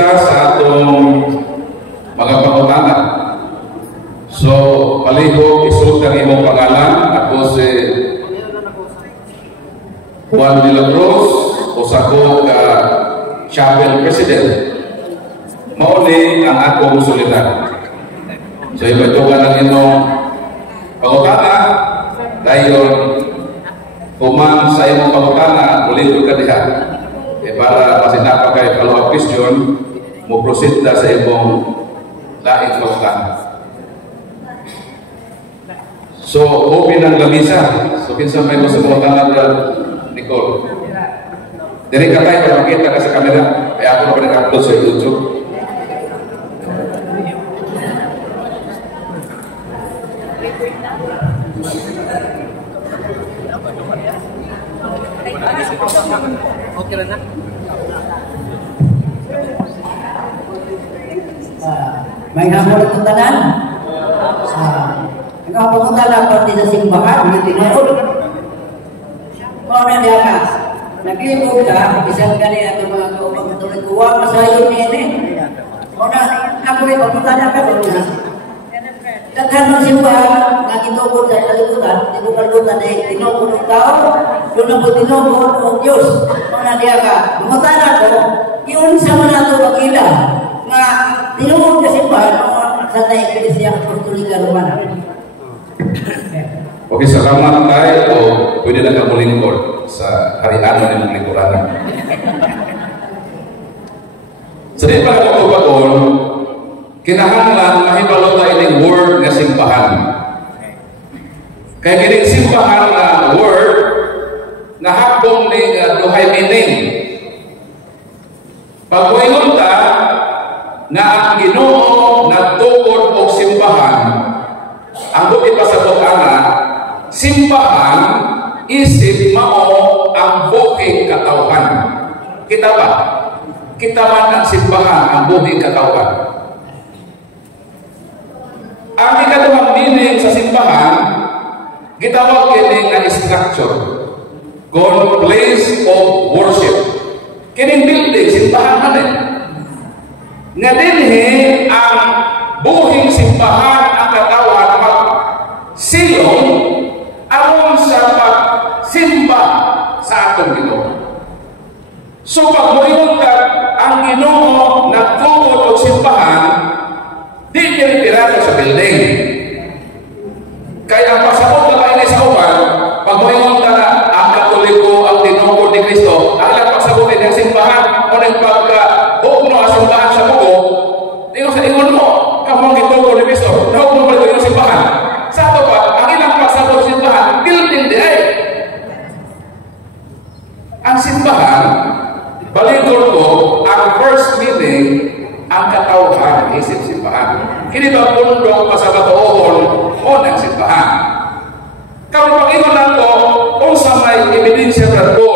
isa sa atong mga pangutana. So, palihog isud ang imong pangalan. Ako si Juan de la Cruz, usako ka chapel president. Mauni ang akong sulitan. So, ipatukan ang inyong pangutana. Dayon, kuman sa imong pangutana, ulit ka diha. Para masinapa kay follow-up question, mo proceed na sa imong laing pangutana. So, open ang lamisa. So, kinsa may gusto mo tanong na Nicole. Diri ka tayo para makita ka sa camera. Kaya ako na pinag-upload sa YouTube. Okay na. May hapon ng tanan. Ang hapon ng tanan pati sa simbahan, hindi tinurod. Paano niya ka? Nag-ibog ka, isang gani at mga kapag-tuloy kuwa, masayon niya ini. Ako ay pagpuntahan ka, daghan ng simbahan, nga tinukod sa kalibutan, tinukod ay tinukod ng tao, doon ako tinukod ng Diyos. Paano niya ka? Pumuntahan ako, yun sa mga ito magila, nga tinukod ka simbahan, sa tayo Iglesia Apostolika Romana. Okay, salamat tayo o pwede na ka mulingkod sa harian ng lingkuran. Sa di pa kapag-upagol, kinahanglan mahibalo tayo ng word na simbahan. Kaya kining simbahan na word na hakbong ni duhay meaning. Pag-uingon ta na ang Ginoo nagtukod og simbahan, ang buti pa sa bukana, simbahan isip mao ang buking katawhan. Kita ba? Kita man ang simbahan ang buking katawhan. Ang ikaduhang meaning sa simbahan, gitawag kini nga structure, called place of worship. Kining building simbahan man eh. Nga dinhi ang buhing simbahan ang katawhan silong aron sa pagsimba sa atong Ginoo. So pag moingon ang Ginoo nagtukod og simbahan, di kini sa building. Kaya ang pasabot na kayo sa uban, pag moingon na ang Katoliko ang tinukod ni Kristo, ang pasabot ng simbahan o ng pagka-hugno ang simbahan sa buko, tingnan sa ingon mo, kamong gitukod ni Kristo, nahugno pa ito yung simbahan. Sa ito pa, ang ilang pasabot simbahan, building di ay. Ang simbahan, balikon ko, ang first meaning, ang katawhan, isip simbahan. Kini ba pundong pasabatoon o ng simbahan? Kung pag-ingon na ito, kung sa may ebidensya na ito,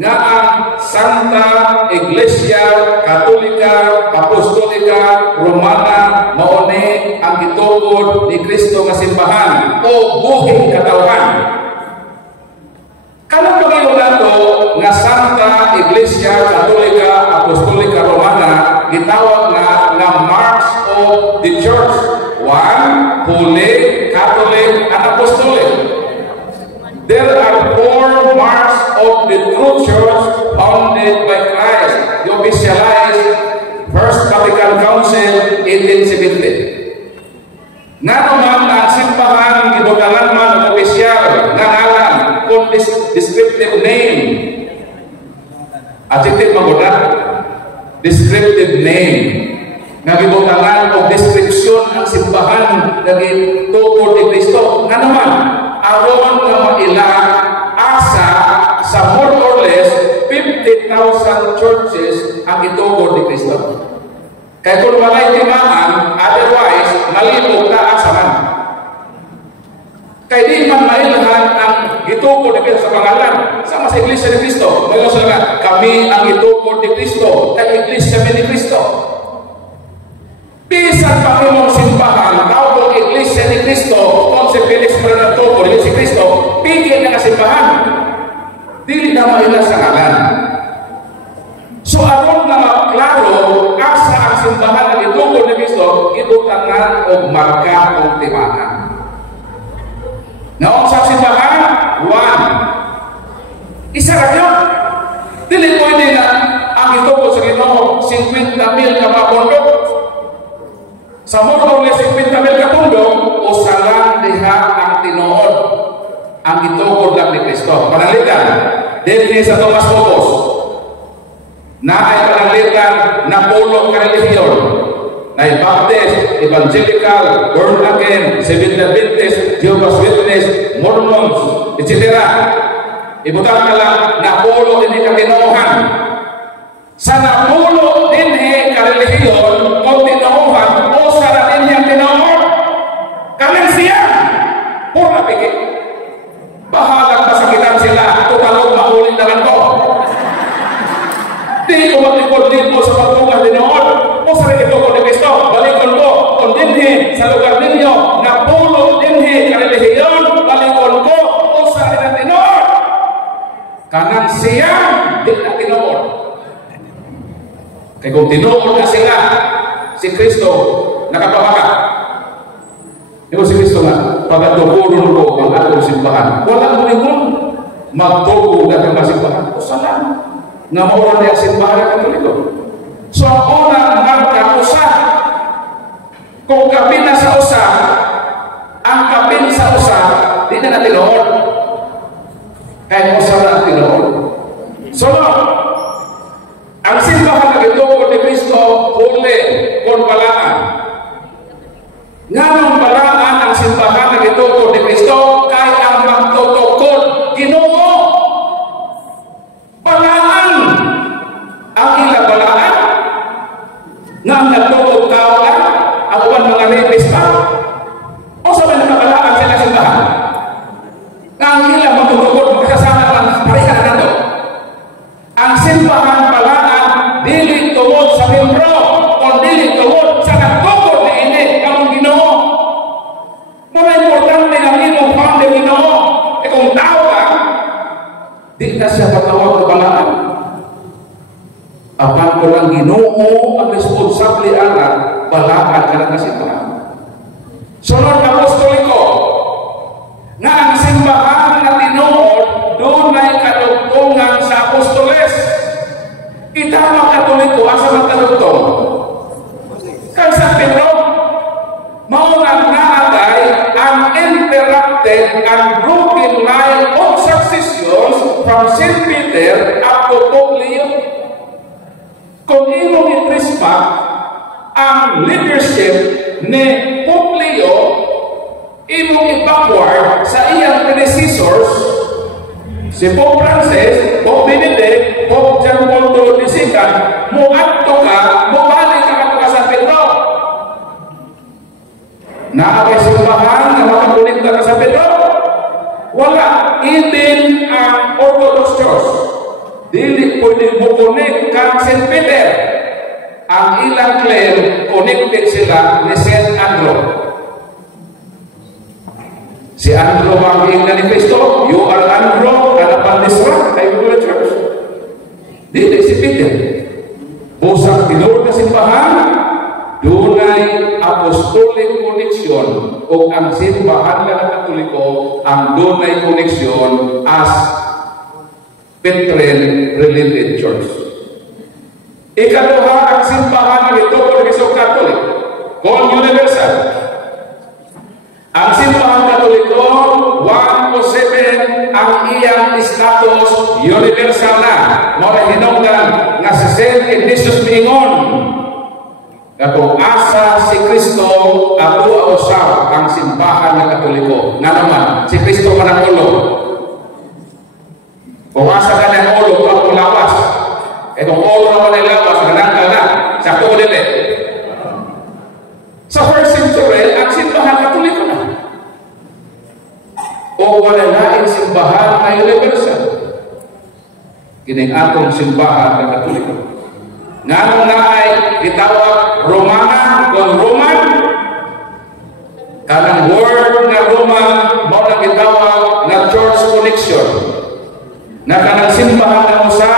nga ang Santa Iglesia Katolika Apostolika Romana mauni ang gitukod ni Kristo nga simbahan o buhing katawhan. Kanang pag-ingon na ito nga Santa Iglesia Katolika Apostolika Romana gitawag na marks of the Church. One, Holy, Catholic, and Apostolic. There are four marks of the true church founded by Christ, the officialized First Vatican Council 1870. Nga naman ang simbahan gidugangan man ang opisyal na ngalan kung descriptive name. Adjective magulat. Descriptive name. Nagibutangan o description ang simbahan na gitukod ni Kristo. Nga naman, aron na mailang asa sa more or less 50,000 churches ang gitukod ni Kristo. Kaya kung walay timaan, otherwise, malibog na asa man. Kaya di man mailahan ang gitukod ni Kristo sa pangalan. Sama sa Iglesia ni Kristo. Ngayon sila, kami ang gitukod ni Kristo. Kaya Iglesia ni Kristo. Bisan Panginoong simbahan, tawag Iglesia ni Kristo, kung si Felix Pranatopo, si Kristo, pigil na kasimbahan. Dili na mailas sa ngalan. So, aron na maklaro o marka o timanan. Noong sa simbahan, 1. Isa ra yun. Dili po hindi na ang ito sa Ginoo 50,000 ka mapundok. Sa muro ulit 50,000 ka pundok, o salang diha ang tinuod. Ang itugod lang ni Kristo. Panalitan, dili sa Tomas Mocos, na ay panalitan na pulo ka relihiyon, na Baptist, Evangelical, Born Again, Seventh-day Adventist, Jehovah's Witness, Mormons, etc. Ibutang na lang na pulo din katinuhan. Sa napulo din karelihiyon o tinuhan o sa din niyang tinuhan, kanin siya pura pigi. Bahalang masakitan sila, tutalog maulin na lang ko. Di ko maglikod din mo sa pagtungan tinuhan o sa rin ito ko ni Kristo, balikon ko kung dinhi sa lugar ninyo na pulo dinhi karelihiyon, balikon ko o sa rin ang tinuhan. Kanan siya, di na tinuod. Kaya kung tinuod na sila, si Kristo nakapabaka. Ito si Kristo nga, pagkatugulong ko ang atong simbahan. Walang mulingon, magtugo na kang simbahan. O saan? Nga maulan na yung simbahan ng Katoliko. So ang unang marka, usa. Kung kapin na sa usa, ang kapin sa usa, di na tinuod. Kaya mo sana tinuod. So, ang simbahan na gitungkol ni Kristo, huli, kung balaan. Nga nung balaan ang simbahan na gitungkol ni Kristo, kaya ang magtutukod, Ginoo. Balaan. Ang ilang balaan, nga ang nagtutog tao lang, ang uwan mga rapis pa. O sa mga nakabalaan sila simbahan. Nga ang ilang magtutukod, magkasama lang, pareha na ito. Ang simbahan balaan, dili tungod sa membro, o dili tungod sa nagtukod na ini ang Ginoo. Muna importante na nino ang Ginoo. E kung tao ka, di na siya patawag na balaan. Apan ko lang Ginoo ang responsable anak, balaan ka na simbahan. Sunod na apostoliko, nga ang simbahan na tinuod, doon ay kadugtungan sa apostoles. Kita mga Katoliko, asa magkadugtong? Kang San Pedro, maunang naatay ang interrupted and broken line of successions from St. Peter up to Pope Leo. Kung inong i-trispa ang leadership ni Pope Leo, imong i-backward sa iyang predecessors, si Pope Francis, Pope Benedict, Pope John Paul II, muadto ka, mubalik ka San Pedro. Naabay simbahan na makakunikta ka San Pedro? Wala. Even ang Orthodox Church, dili pwede mo connect kang St. Peter. Ang ilang claim, connected sila ni St. Andrew. Si Andrew ang ina ni Kristo, you are Andrew, kanapan ni Sra, kayo ko na church. Dili si Peter. Busang tinuod na simbahan, dunay apostolic connection o ang simbahan na Katoliko ang dunay connection as Petrine related church. Ikaduha ang simbahan na ito kung isang Katolik, called universal. Ang simbahan Katoliko, 107 ang iyang status universal na. Muna hinungdan nga si St. Ignatius Miingon. Kung asa si Kristo, ako usap ang simbahan ng Katoliko. Nga naman, si Kristo man ang ulo. Kung asa ka ng ulo, ako lawas. E kung ulo naman ang lawas, ganang na. Sa ko din eh. Sa first century, ang simbahan Katoliko na. O wala na ang simbahan na universal. Kining atong simbahan ng Katoliko. Nga nung naay itawag Romana kung Roman, kanang word na Roman mo nang itawag na church connection. Na kanang simbahan na musa,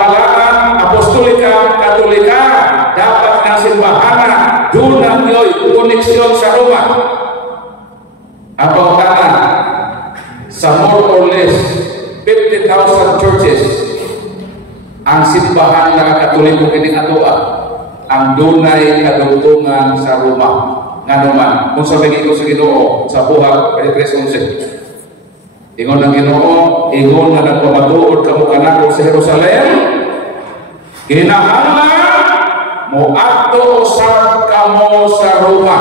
balaan, apostolika, katolika, dapat ng simbahan na doon ang yo'y jurisdiction sa Roma. Ang pangutana, sa more or less 50,000 churches, ang simbahan ng Katoliko kining atoa ang dunay kadugtungan sa Roma. Nga naman, kung sabihin ko sa Ginoo sa buhat 23:11, ingon ng Ginoo, ingon na nagpamatuod kamo kanako sa Jerusalem, kinahanglan mo adto usab kamo sa Roma.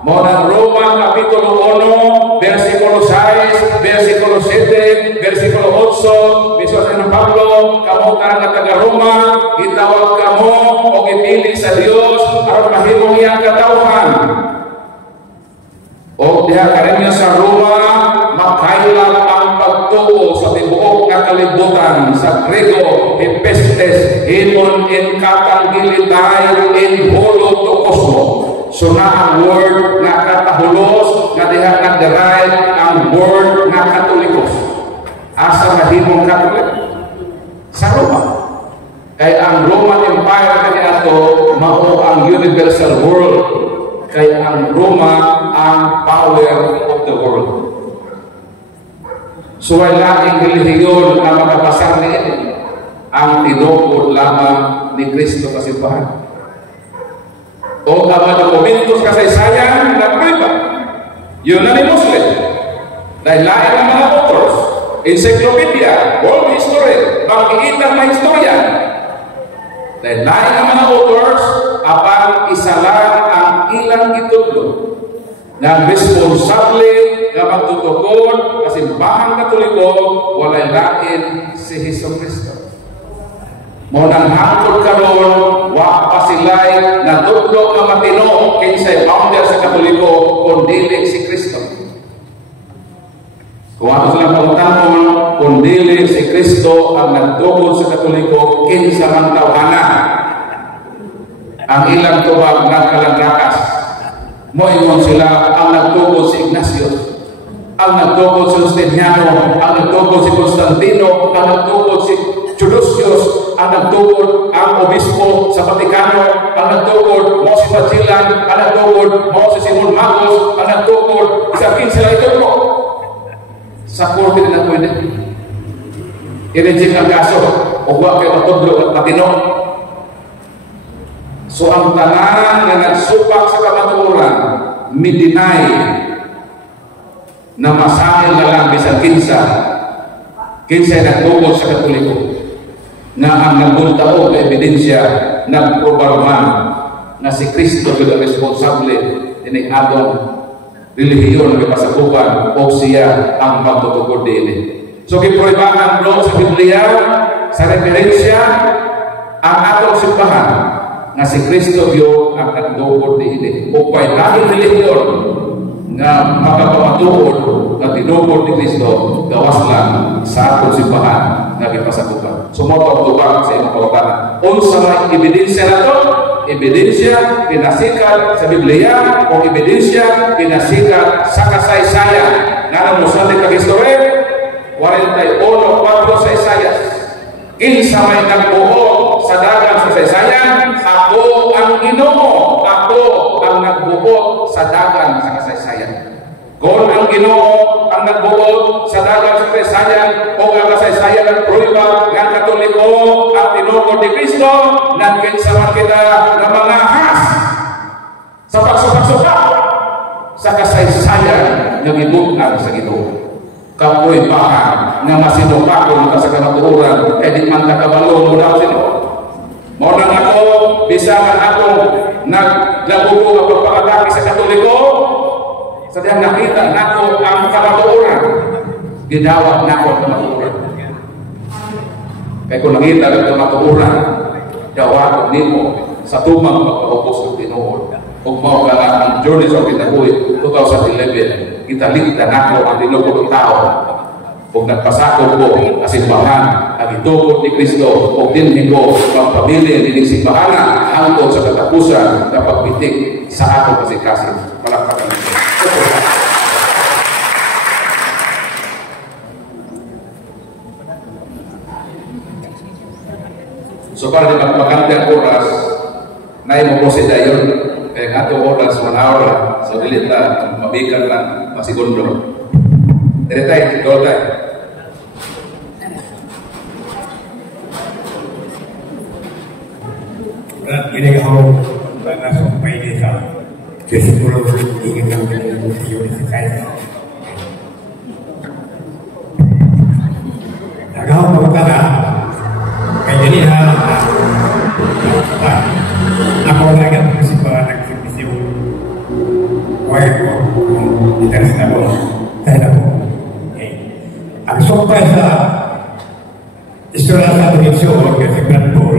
Mo ng Roma kapitulo 1, versikulo 6, versikulo 7, versikulo 8, mismo sa Pablo, kamo ka nga taga Roma, gitawag kamo o gipili sa Dios aron mahimong iyang katawhan. O diha karon sa Roma, makailap ang pagtuo sa tibuok nga kalibutan sa Grego, Hepestes, himon in katanggilitay in holo to cosmo. So na ang word na katahulos nga diha nag-derive ang word na Katolikos. Asa mahimong Katolik? Sa Roma. Kaya ang Roman Empire kani ato mao ang universal world. Kaya ang Roma ang power of the world. So wala ang relihiyon na makapasang ni ang tinukod lamang ni Kristo kasimbahan. O mga dokumentos kasaysayan na prueba. Yun na ni Muslim. Dahil lain ang mga authors, encyclopedia, world history, pang-iitang na historia. Dahil lain ang mga authors, apang isa lang ang ilang itutlo na responsable na magtutukod kasimbahan Katoliko walay lain si Hesus Kristo. Mo nang hangtod karon wa pa sila'y natudlo nga matino kinsay founder sa Katoliko kundi si Kristo. Kung ato silang pangutanon kundi si Kristo ang nagtukod sa Katoliko kinsa man tawhana. Ang ilang tubag nagkalangrakas. Mo ingon sila ang nagtukod si Ignacio, ang nagtukod si Justiniano, ang nagtukod si Constantino, ang nagtukod si Chudosius, ang nagtukod ang obispo sa Vatikano, ang nagtukod mo si Magellan, ang nagtukod mo si Simon Magus, ang nagtukod sa 15 sila ito mo. Sa korte na pwede. I-reject ang kaso o huwag kayo matudlo at matino. So ang tanan na nagsupak sa kamatuoran, midinay na masahil na lang bisan kinsa nagtukod sa Katoliko na ang nagbultao na ebidensya nagprobarman na si Kristo ang responsable din ang atong relihiyon na kasakupan o siya ang magtutukod din. So giproibahan doon sa Biblia sa referensya ang atong simbahan na si Kristo yun ang nagtukod din. Upay laking relihiyon na makapamatuod na tinukod ni Kristo gawas lang sa atong simbahan na gipasakupan. Sumotong-tubang sa iyong pagkakanan. Unsa may ebidensya na ito? Ebidensya pinasikat sa Biblia o ebidensya pinasikat sa kasaysayan. Nga mo sa ating history, 41:4 sa Isaias. Kinsa may nagbuo sa dagat sa kasaysayan, ako ang Ginoo, ako ang nagbuo sa dagat sa kasaysayan. Kung ang Ginoo ang nagbuo sa dagat sa kasaysayan o ang kasaysayan ang prueba ng Katoliko ang tinukod ni Kristo, nagkinsaman kita na mga has sa pagsuka sa kasaysayan ng ibutan sa Ginoo. Kapoy bahan nga masinupakon ka sa kamatuoran kaya di man kakabalo mo daw sino. Mo nang ako, bisangan ako naglabugo ang pagpakataki sa Katoliko, sa diyang nakita nako ang kamatuoran, gidawat nako ang kamatuoran. Kaya kung nakita ang kamatuoran, dawat nimo sa tumang pagpaupos ng tinuod. Kung mau ka ang journey sa kinabuhi 2011, kita ligtan nako ang tinukod ng tao. Kung nagpasakot ko kasimbahan ang itukod ni Kristo o dinhin ko ang pamilya ni simbahan hangtod sa katapusan na pagpitik sa atong kasikasin. Palakpakan nito. So para di magpakante ang oras na mo po si Dayon Kaya nga ito oras, 1 hour lang. So, dili ta, mabigat lang, masigundo. Dili tayo, go tayo. Ginagawa ba na sa paili ka? Kasi siguro hindi ka naman yung sa kaya. Nagawa mo ka na, kaya niya ako lagi kasi pa nag-service yung wife ko, interest na ko, kaya na ko. Ang sumpay sa istorya sa tuwitsyon kasi Grand Pool,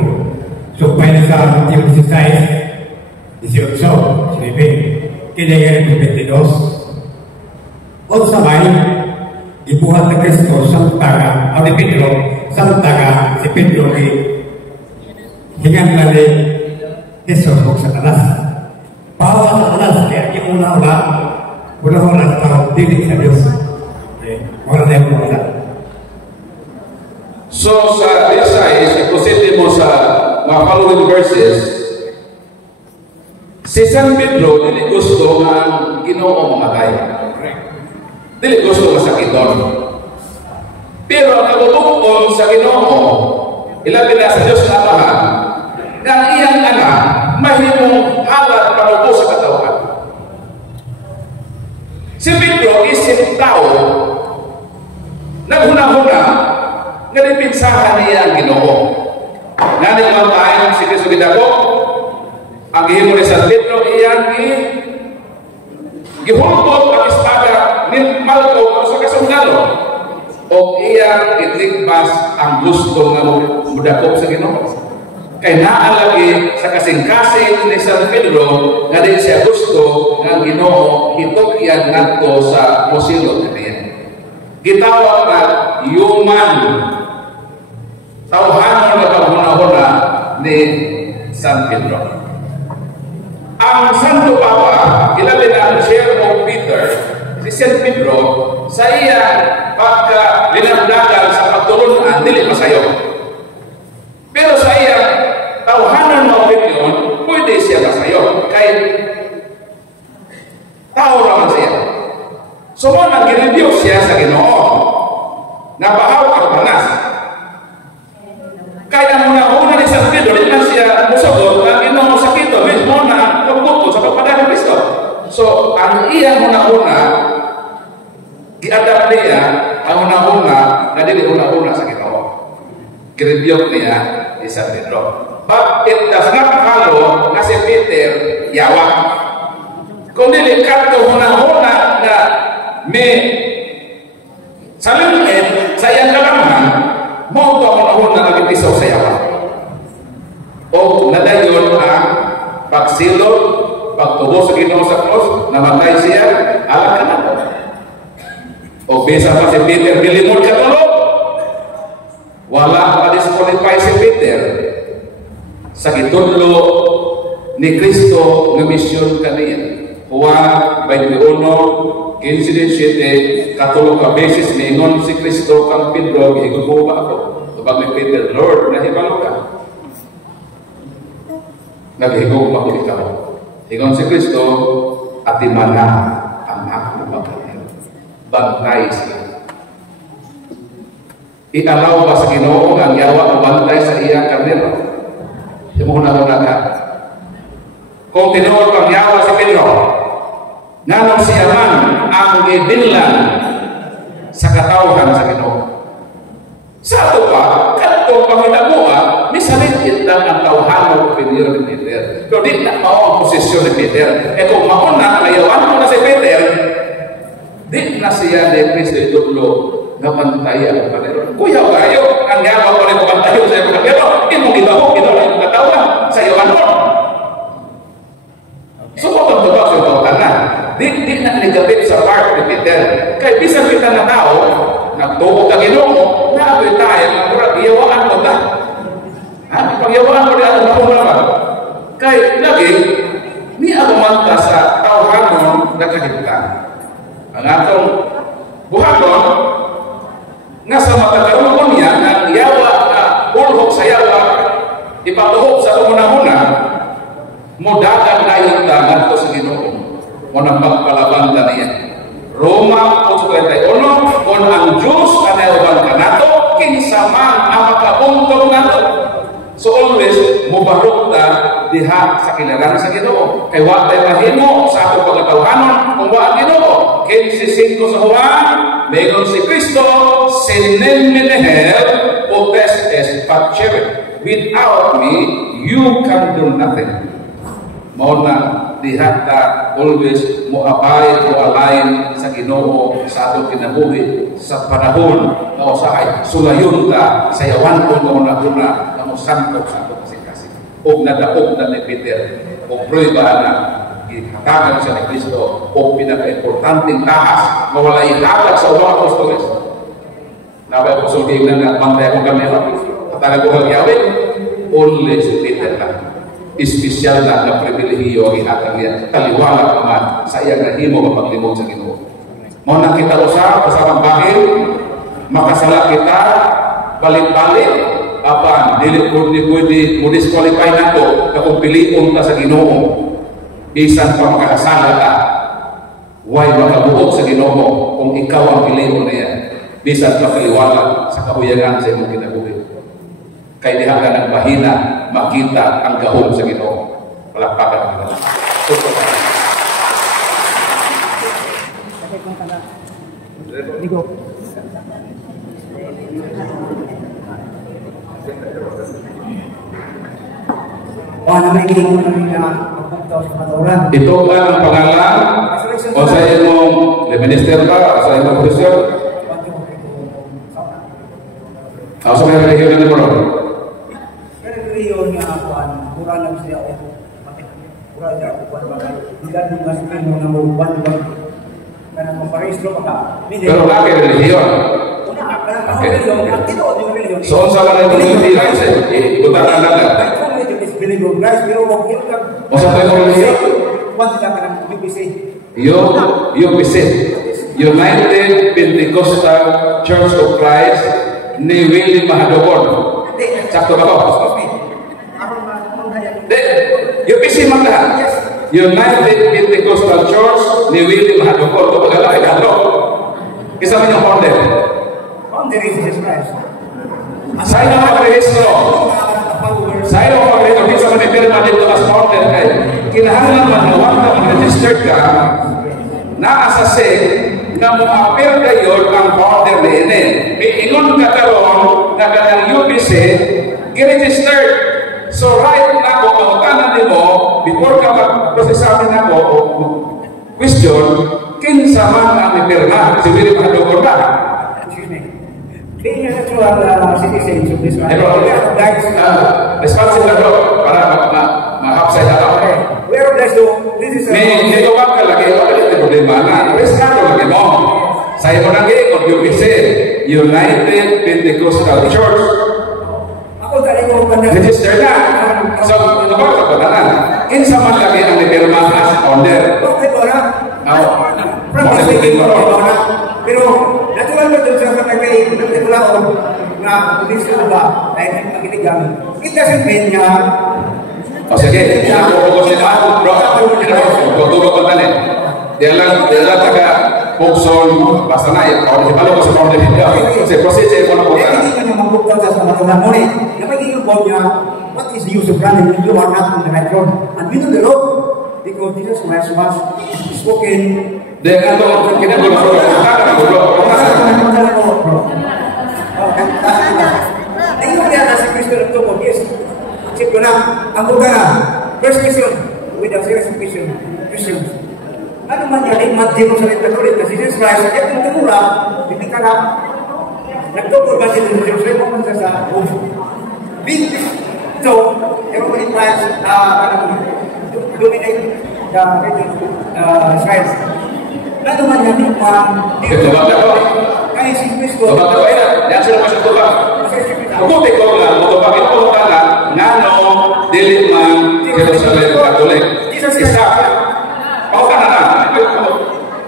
sumpay na sa Matthew 16, 18, sinipin, kinaya ng 22. O sa may, ibuhat na Kristo sa taga, o ni Pedro, sa taga, si Pedro ay hingan na ni Jesus o sa alas. Bawa sa alas, kaya yung una-una sa tao, dilig sa Diyos. Wala na yung wala. So, sa Isaiah, iposite mo sa mga following verses, si San Pedro, dili gusto nga Ginoo mamatay. Dili gusto nga sakiton. Pero ang kabubukon sa Ginoo, ilabi na sa Diyos na Amahan, na ang iyang anak, mahimong halat panubo sa katawan. Si Pedro, isip tao, naghuna-huna, nga dipinsahan niya ang Ginoo. Naningaw tayo si Cristo Gidako, ang gihimo ni San Pedro, iyang gihulbot ang espada ni Malco sa kasundalo o iyang itigpas ang gusto nga mudakop sa Ginoo. Kay naalagi sa kasing-kasing ni San Pedro nga din siya gusto nga Ginoo hitokyan ngadto sa musilog kaniya. Gitawag na human tawhan nga paghuna-huna ni San Pedro. Ang Santo Papa, ilabi na ang Chair of Peter, si San Pedro, sa iya pagka linagdagan sa pagtulunan, dili masayo. Pero sa iya tawhanan ng opinion, pwede siya masayo. Kay tao naman siya. So, nang ginibiyos siya sa Ginoo, nabahaw ang panas. Kaya muna ni San Pedro, di na siya musagot na Ginoo sakito, mismo na pagbuto sa pagpadaan ng Kristo. So, ang iya muna-una, i-adapt niya, ang muna-una, na dili muna-una sa Ginoo. Ginibiyos niya ni San Pedro. But it does not follow na si Peter yawa. Kung dili kanto muna-una na may salungin sa iyang kalaman, mo ito ako na nag-ipisaw sa yawa. O nadayon ang pagsilot, pagtubo sa Ginoo sa cross, namatay siya, alam ka na po. O bisa pa si Peter, bilimod ka tulog. Wala pa-disqualify si Peter sa gitudlo ni Kristo ng misyon kaniya. Juan 21, 15-17, katulog ka beses ningon si Kristo kang Pedro, giigubo ba ako? Kapag may Peter, Lord, nahibalo ka. Naghigog ba ko ikaw? Ingon si Kristo, atimana ang ako magkakil. Bantay siya. Ialaw ba sa Ginoo ang yawa o bantay sa iyang karnero? Muna-una ka. Kung tinuod kang yawa si Pedro, nanong siya man ang idinlan sa katawhan sa Ginoo. Sa ato pa, katong pangitabuha, misalitit lang ang tawhan o opinion ni Peter. Pero di na mao ang posisyon ni Peter. E kung mauna, layawan mo na si Peter, di na siya ni Cristo itutlo na pantaya ang panero. Kuya kayo, ang yawa ko rin pantayo sa iyong panero, imong gibahok, ginawin ang katawhan sa iyong ano. So, kung ito sa tawhan na, di na nagapit sa part ni Peter. Kaya bisan kita na tao, nagtuog ka Ginoo, naaboy tayo, iyawaan mo na. Pagyawaan mo na ako na kaya lagi, ni agumanta sa tawhanon na kahittan. Ang atong buhaton, nga sa matakaroon niya, ang yawa na ulhok sa yawa, ipatuhok sa umuna-una, mudagan na yung tagan diha sa kilaran sa Ginoo. Kay wa tay mahimo sa ato pagkatawhanon kung wa ang Ginoo. Kay si 5 sa Juan, mayroon si Kristo, sinen menehel, potestes facere. Without me, you can do nothing. Mao na diha ta always mo abide o align sa Ginoo sa atong kinabuhi sa panahon nga usahay sulayon ta sa yawan ko nga una nga mo santo sa atong kasing-kasing. Og nadaog na ni Peter og prueba na gihatagan sa ni Kristo og pinaka-importanteng tahas nga walay hatag sa ubang apostoles. Nabay ko sugig na bantay akong kamera. Kataga ko magyawin, only si Peter lang. Espesyal na na pribilehiyo ang ihatag niya. Taliwala naman sa iyang nahimo mapaglimod sa Ginoo. Mao na kita usa kasamang bahin, makasala kita, balik-balik, apan dili pwede mo disqualify nato na kung pilion ta sa Ginoo. Bisan pa makakasala ta, way makabuok sa Ginoo kung ikaw ang pilion niya. Bisan pa kaliwala sa kahuyangan sa imong kinabuhi. Kay diha ka ng bahina, makita ang gahom sa Ginoo. Palakpakan kita. Ito ang pangalan o sa imong minister ka, sa imong posisyon. Ako sa mga region mo ron. Yun nga kuan kurang lang siya kurang siya kuan ba bilang mga skin mo na uban ba kana mo parehistro ka Pero laki relihiyon. So sa mga relihiyon butaran lang o sa tayo relihiyon UPC United Pentecostal Church of Christ ni Willie Mahadokon. Sakto ba ko? UPC maglahat. United Pentecostal Church ni Willie Mahadokon. Ito paglalaki ka ito. Isa man yung founder. Founder is Jesus Christ. Sa'yo na mag-rehistro. Sa'yo na mag-rehistro. Bisa man may pirma dito as founder. Kinahanglan man na wag na mag-register ka na asase na mo-appear kayo ang founder na ini. Ingon ka karon na kanang UPC gi-registered. So right na ko, pangutanan din mo, before ka mag-prosesamin ako o question, kinsa man ang ipirma, si Willie Mahadokon ba? Excuse me. Being a natural citizen of this one, responsive na bro, para ma-upside na ako. We are blessed to, this is a... May tawag ka lagi, wala ito problema na, rescado lagi mo. Sa iyo nang gayot, UPC, United Pentecostal Church, register na. So, nabag ka ba na? Kinsa man lagi ang nipirma as founder. Pero, natural ba doon sa kagay nagtitulaon na kondisyon ba dahil magkiligan, it doesn't mean nga o sige, ako sila, bro, tutulog ko tali. Dia lang taga Pokson, basta na yan. Kalau kita lalu ke founder kita, saya proses saya pun nak buat. Ini kan yang membuka sama Tuhan mulai. Yang bagi punya, what is the use of running when you are not on the right road? And we know the road because Jesus Christ was spoken. Dengan tu kita boleh Ini dia nasi Kristen itu obvious. Cik na, anggota na. First question, with the serious question. Ano man yan, matino sa Katolik na si Jesus Christ, at yung tumula, hindi ka na, nagtukol ba si Jesus Christ, pumunta sa big so, everybody tries dominate the region Christ. Ano man yan, kaya si Cristo, yan sila masuk tuba. Mabuti ko nga, matubagin ko ka na, ngano, dili man, Jerusalem Katolik. Isa, pautan na.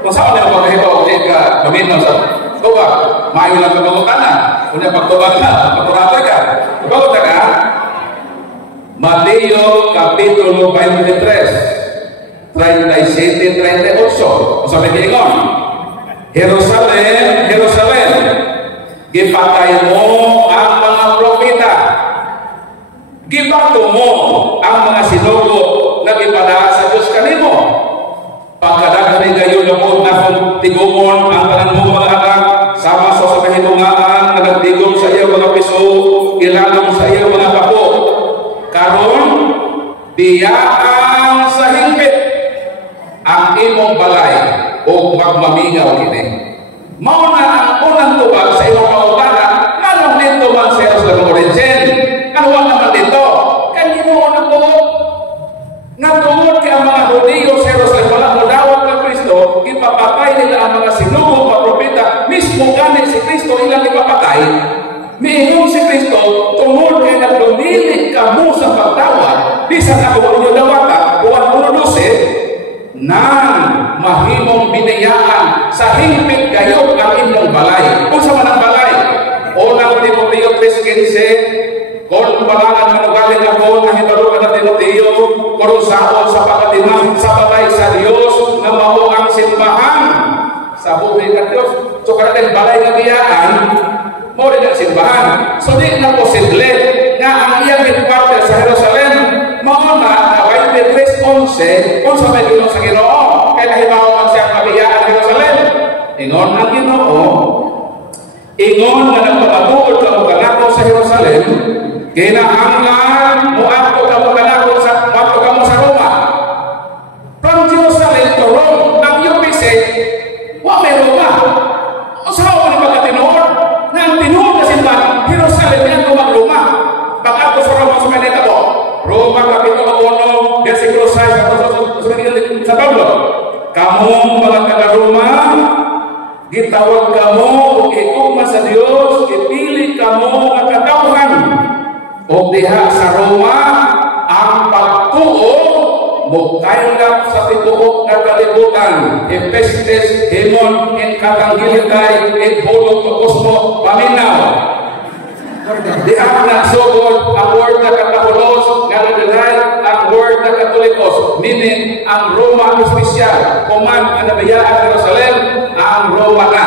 Kung saan na pagkahibaw ka paminaw sa tuba, maayo lang pagkakutan na. Kung pagtubag na, pagturatoy ka. Pagkakutan ka, Mateo Kapitulo 23, 37-38. Sabi niya Jerusalem, Jerusalem, gipatay mo ang mga propeta, gibato mo ang mga sinugod Biyaan sa hingpit ang imong balay o magmamingaw kini. Mao na ang unang tubag sa imong pangutana, nganong dito man sa Jerusalem origin? Ano naman dito? Kanino na po? Natungod kay ang mga Hudiyo sa Jerusalem wala mo dawat ng Kristo, ipapatay nila ang mga sinugong propeta, mismo ganit si Kristo ilang ipapatay. Miingon si Kristo, tungod kay nagdumilig ka mo sa pagtawad, bisan ako inyo dawata, buwan 1:12, nang mahimong binayaan sa hingpit kayo ang inyong balay. Kung sa manang balay, unang Timoteo 3:15, kung palangan manugaling ako na hitalo ka na Timoteo, kung saon sa pagkatimang sa balay sa Diyos na mao ang simbahan sa buhay ng Diyos. So kaya balay na biyaan, mo rin ang simbahan. So di na posible nga ang iyang headquarter sa Jerusalem mao na 23:11 kung sa may Ginoo sa Ginoo kaya nahibaw man siya kabiyaan sa Jerusalem. Ingon ang Ginoo, ingon na nagpapatuod ka mo kanako sa Jerusalem, kinahanglan mo ato ka mo kanako sa Roma. From Jerusalem to Rome, ang UPC wa may Roma. Usahaw ni pagkatinuod nang tinuod na simbahan, Jerusalem yan kumagluma. Pag-ato sa Roma sa Manila ko, Roma Kapitulo 1, versikulo 6 sa Pablo. Kamong mga taga-Roma, gitawag kamo o ikugma sa Dios, ipili kamo ang katawhan. O diha sa Roma, ang pagtuo mukaylap sa tituok na kalibutan, epestes, himon, en katanggilitay, en hulog kosmo, paminaw. Di ang nagsugod ang word na katapulos, nalagay ang word na katolikos, meaning ang Roma espesyal, kuman ang nabiyaan sa Jerusalem, ang Roma na.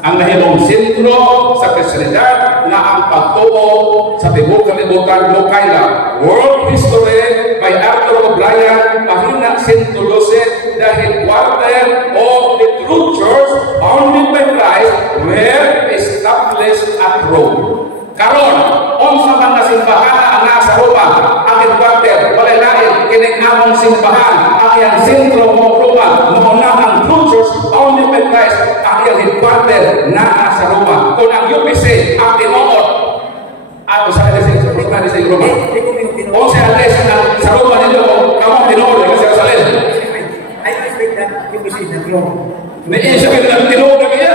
Ang nahimong sentro sa Kristiyanidad na ang pagtuo sa tibok kalibutan mukaylap. World History by Arthur O'Brien, pahina 112, the headquarter of the true church founded by Christ were established at Rome. Karon, unsa man nga simbahan ang nasa Roma, ang headquarter, walay lain kining among simbahan, ang iyang sentro mo Roma, muna ang true church founded by Christ, ang iyang headquarter na sa Roma. Kung ang UPC ang tinuod, ato sa address sa Roma. O sa address sa Roma ninyo, kamong tinuod sa Jerusalem. I expect that UPC is not wrong. May isip na tinuod na kaya.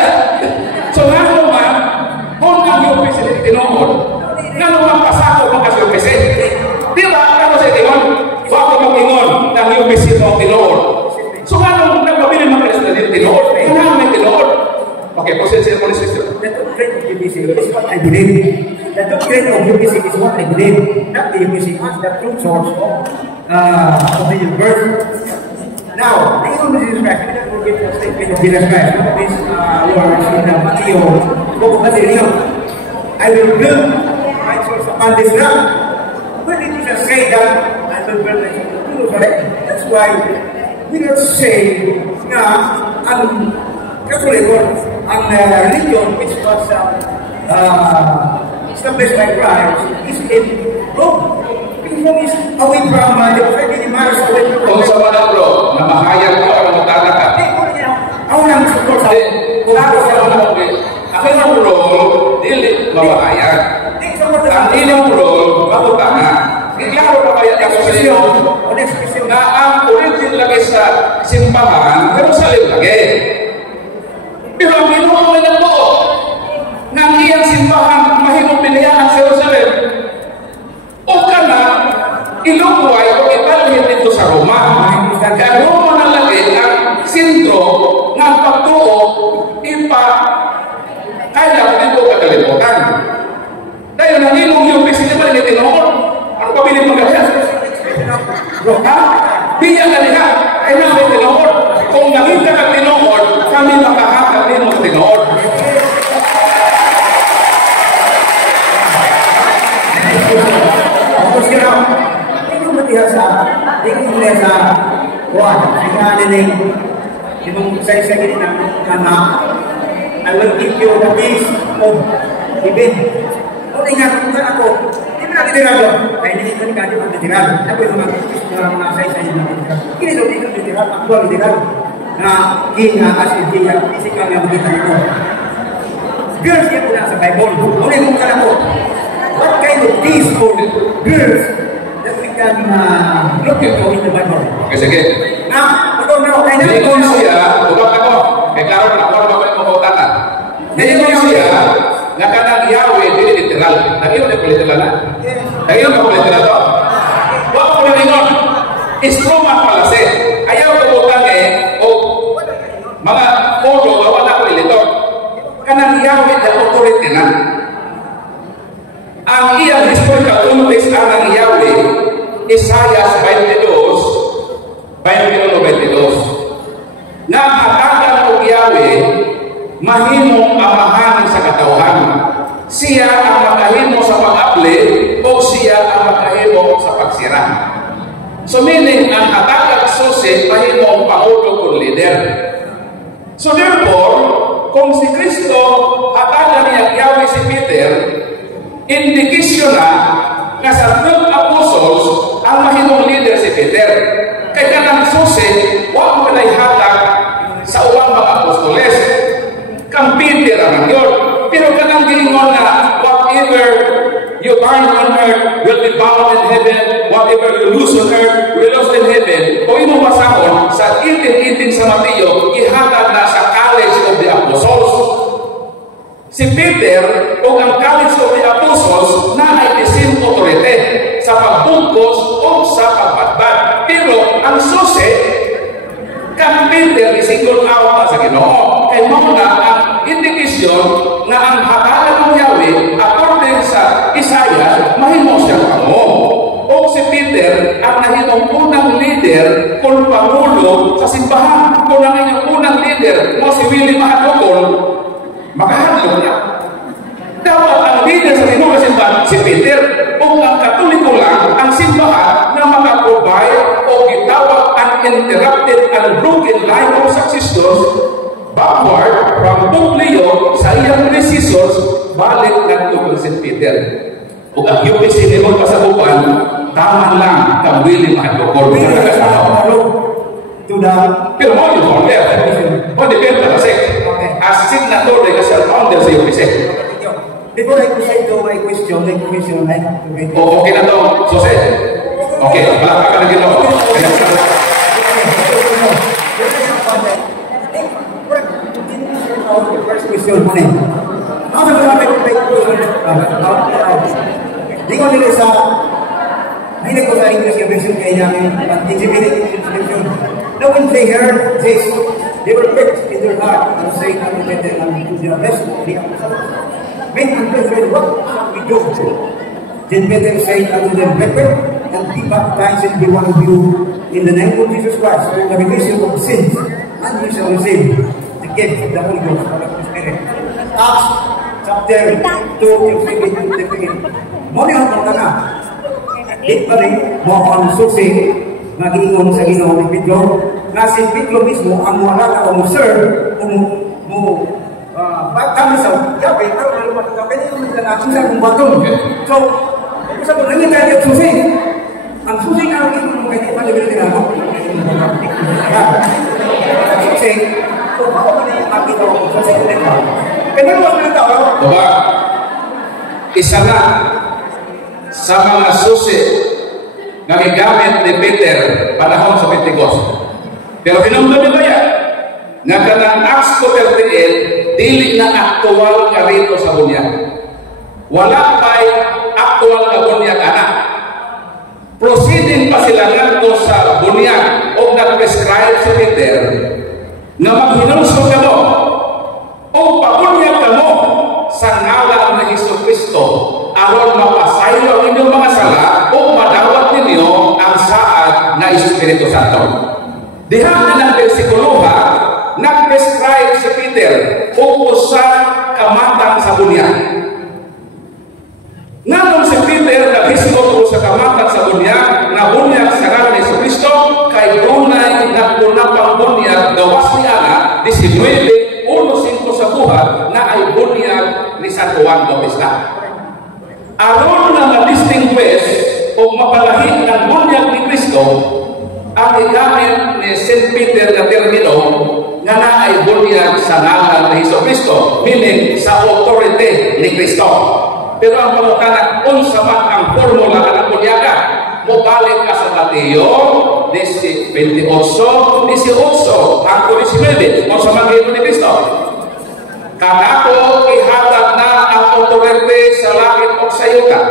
So nga naman, kung ang UPC tinuod, nga naman pasako mo kasi UPC. Di ba? Ano sa itingon? Bako mag-ingon ng UPC mo tinuod. So nga naman, nagpapili mga Kristiyan tinuod. Nga naman tinuod. Okay, position police system. The doctrine of UPC is what I believe. The doctrine of UPC is what I believe. Not the UPC, but the true source of the universe. Now, the Lord Jesus Christ, we don't forget the statement of Jesus Christ. This words in Matthew, book of Matthew. I will build my church upon this rock. When did Jesus say that? I will build my church upon Jerusalem. That's why we don't say na ang Katoliko, ang religion which was established by Christ is in Rome. Rome is away from the Prophetic Marriage away from Kung sa mga bro, na mahayag ko ang magtana ka. Ako lang support sa Kung ako sa mga bro, ako ng role, dili mamahayag. Ang inyong role, makutana. Giklaro pa kaya ako sa inyo na ang origin lagi sa simbahan, Jerusalem lagi. Pero ang Ginoo may nagbuo ng iyang simbahan mahimong binayaan sa Jerusalem. O kana, ilukway o ibalhin dito sa Roma. Kaya Roma na lagi ang sentro ng pagtuo kaya dito kagalimutan. Dahil nang imong yung pisilin mo na tinuod, ang pabiling mga siya. Ha? Biya na niya, ay namin tinuod. Kung nakita ka tinuod, kami makahakal din mo tinuod. Tapos ka na, hindi ko matihasa, hindi ko matihasa, kuwan, sinaninig, ibang say-say ng anak, I will give you the peace of heaven. O ingat, kung ako, hindi na literal yun. Kaya hindi ko nagkati ang literal. Ako yung mga say-say na literal. Hindi ito dito literal, actual literal. Na kina as in kina, physical na makita nito. Girls yan na sa Bible. Ulit mong ka na po. What kind of things for girls that we can look into in the Bible? Okay, sige. Now, ito na, kaya na Hindi ko siya, tubak ako. Kaya klaro na ako na mabutan. Hindi ko siya, nga kanang Yahweh, hindi literal. Nag-iyon na po literal na? Nag-iyon na po literal to? Huwag ko nalingon. Instrument pala siya. Ayaw kabutan o mga photo, wala ko ilito. Kanang Yahweh na authority na. Ang iyang historical context ang Yahweh, Isaiah 22, na hatagan o Yahweh, mahimong amahan sa katauhan. Siya ang makahimo sa pag-apli o siya ang makahimo sa pagsira. So meaning, ang hatagan susi, mahimong pangulo o leader. So therefore, kung si Kristo hatagan niya Yahweh si Peter, indikasyon na sa 12 apostles ang mahimong leader si Peter. Kaya kanang susi, huwag mo na'y hatag sa uwang mga apostoles. Kang Peter ang yun. Pero kanang gilingon na whatever you bind on earth will be bound in heaven, whatever you loose on earth will loose in heaven. Kung imo masahon sa 18:18 sa Mateo, ihatag na sa College of the Apostles. Si Peter o ang College of the Apostles na ay the same authority sa pagbungkos o sa pagbatbat. Pero ang susi, kang Peter isingle out na sa Ginoo. Kaya mo na ang indikasyon na ang hatagan ng Yahweh according sa Isaiah, mahimo siya kamo. O si Peter ang nahimong unang leader kung pangulo sa simbahan. Kung ang inyong unang leader mo si Willie Mahadukon, makahadlok niya. Dapat ang leader sa inyong simbahan si Peter. Kung ang Katoliko lang ang simbahan na makaprovide o gitawag uninterrupted and broken line of successors backward from Pope Leo sa iyang predecessors balik nagtugol si Peter. Kung ang UPC ni mong pasabukan, tama lang kang Willie Mahadukon. Pero mo yung founder. Mo depende na kasi. As signatory kasi ang founder sa UPC. Before I proceed to my question, Okay na to, Jose? Okay, malaka ka na ginawa. First question mo na. Ako sa mga di ko nila sa hindi ko sa English version kaya namin pag-intimidate version. No, when they heard this, they were pricked in their heart and saying, I'm repentant and to their best. When unto them, what shall we do? Then Peter said unto them, repent and be baptized every one of you in the name of Jesus Christ for the remission of sins, and you shall receive the gift of the Holy Ghost or the Holy Spirit. Acts chapter 2, mo niya ang na. Di pa rin mo ang susi na giingon sa Ginoo ni Pedro, na si Pedro mismo ang wala na o serve mo kami sa gabi, pero pwede naman ka na sa kung baton. So, sa kung nangin tayo susi, ang susi nga ang ginoo mo kaya di pa nabili nila mo. Susi, kung ako na yung makita ko, susi ko nito. Kaya naman mga tao, diba? Isa na sa mga susi na gigamit ni Peter panahon sa Pentecost. Pero pinunod nila yan nga kanang Acts 2:38 dili na aktual ka rito sa bunyag. Wala pa'y aktual na bunyag anak. Proceeding pa sila ngadto sa bunyag o nag-prescribe si Peter na maghinulso ka mo o pabunyag ka mo sa ngalan ng Jesucristo aron mapasayo ang inyong mga sala o madawat ninyo ang saad na Espiritu Santo. Diha ng versikulo nag-prescribe si Peter kung sa kamatang sa bunyag. Nganong si Peter nag-hisgot sa kamatang sa bunyag, na bunyag sa ngalan ni Jesucristo, kay dunay nagpunapang bunyag gawas ni Ana 19:1-5 sa buhat na ay bunyag ni San Juan Bautista. Aron na ma-distinguish Kristo, ang igamit ni St. Peter na termino nga naay bunyag sa ngalan ni Jesucristo, meaning sa authority ni Kristo. Pero ang pangutanan, unsa man ang formula ng bunyaga, mobalik ka sa Mateo 28, 18, ang 19, unsa man gayud ni Kristo. Kanako ihatag na ang authority sa langit o sa yuta.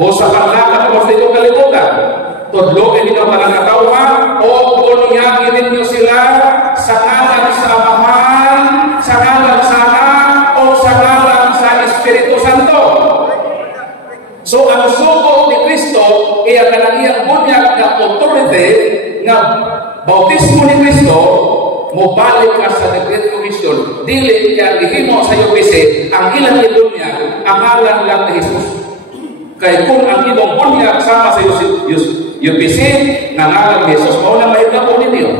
Busa kanlakan o sa itong kalibutan. Tudloin ninyo mga katawhan o bunyagin ninyo sila sa ngalan sa Amahan, sa ngalan sa Anak, o sa ngalan sa Espiritu Santo. So ang sugo ni Kristo iya kanang iyang bunyag na authority na bautismo ni Kristo, mobalik ka sa Great Commission, dili kaya gihimo sa UPC ang ilang ibunyag ang ngalan lang ni Jesus. Kaya kung ang ibang bunyag sama sa UPC na ngalan ni Jesus, mao na mahigla po ninyo.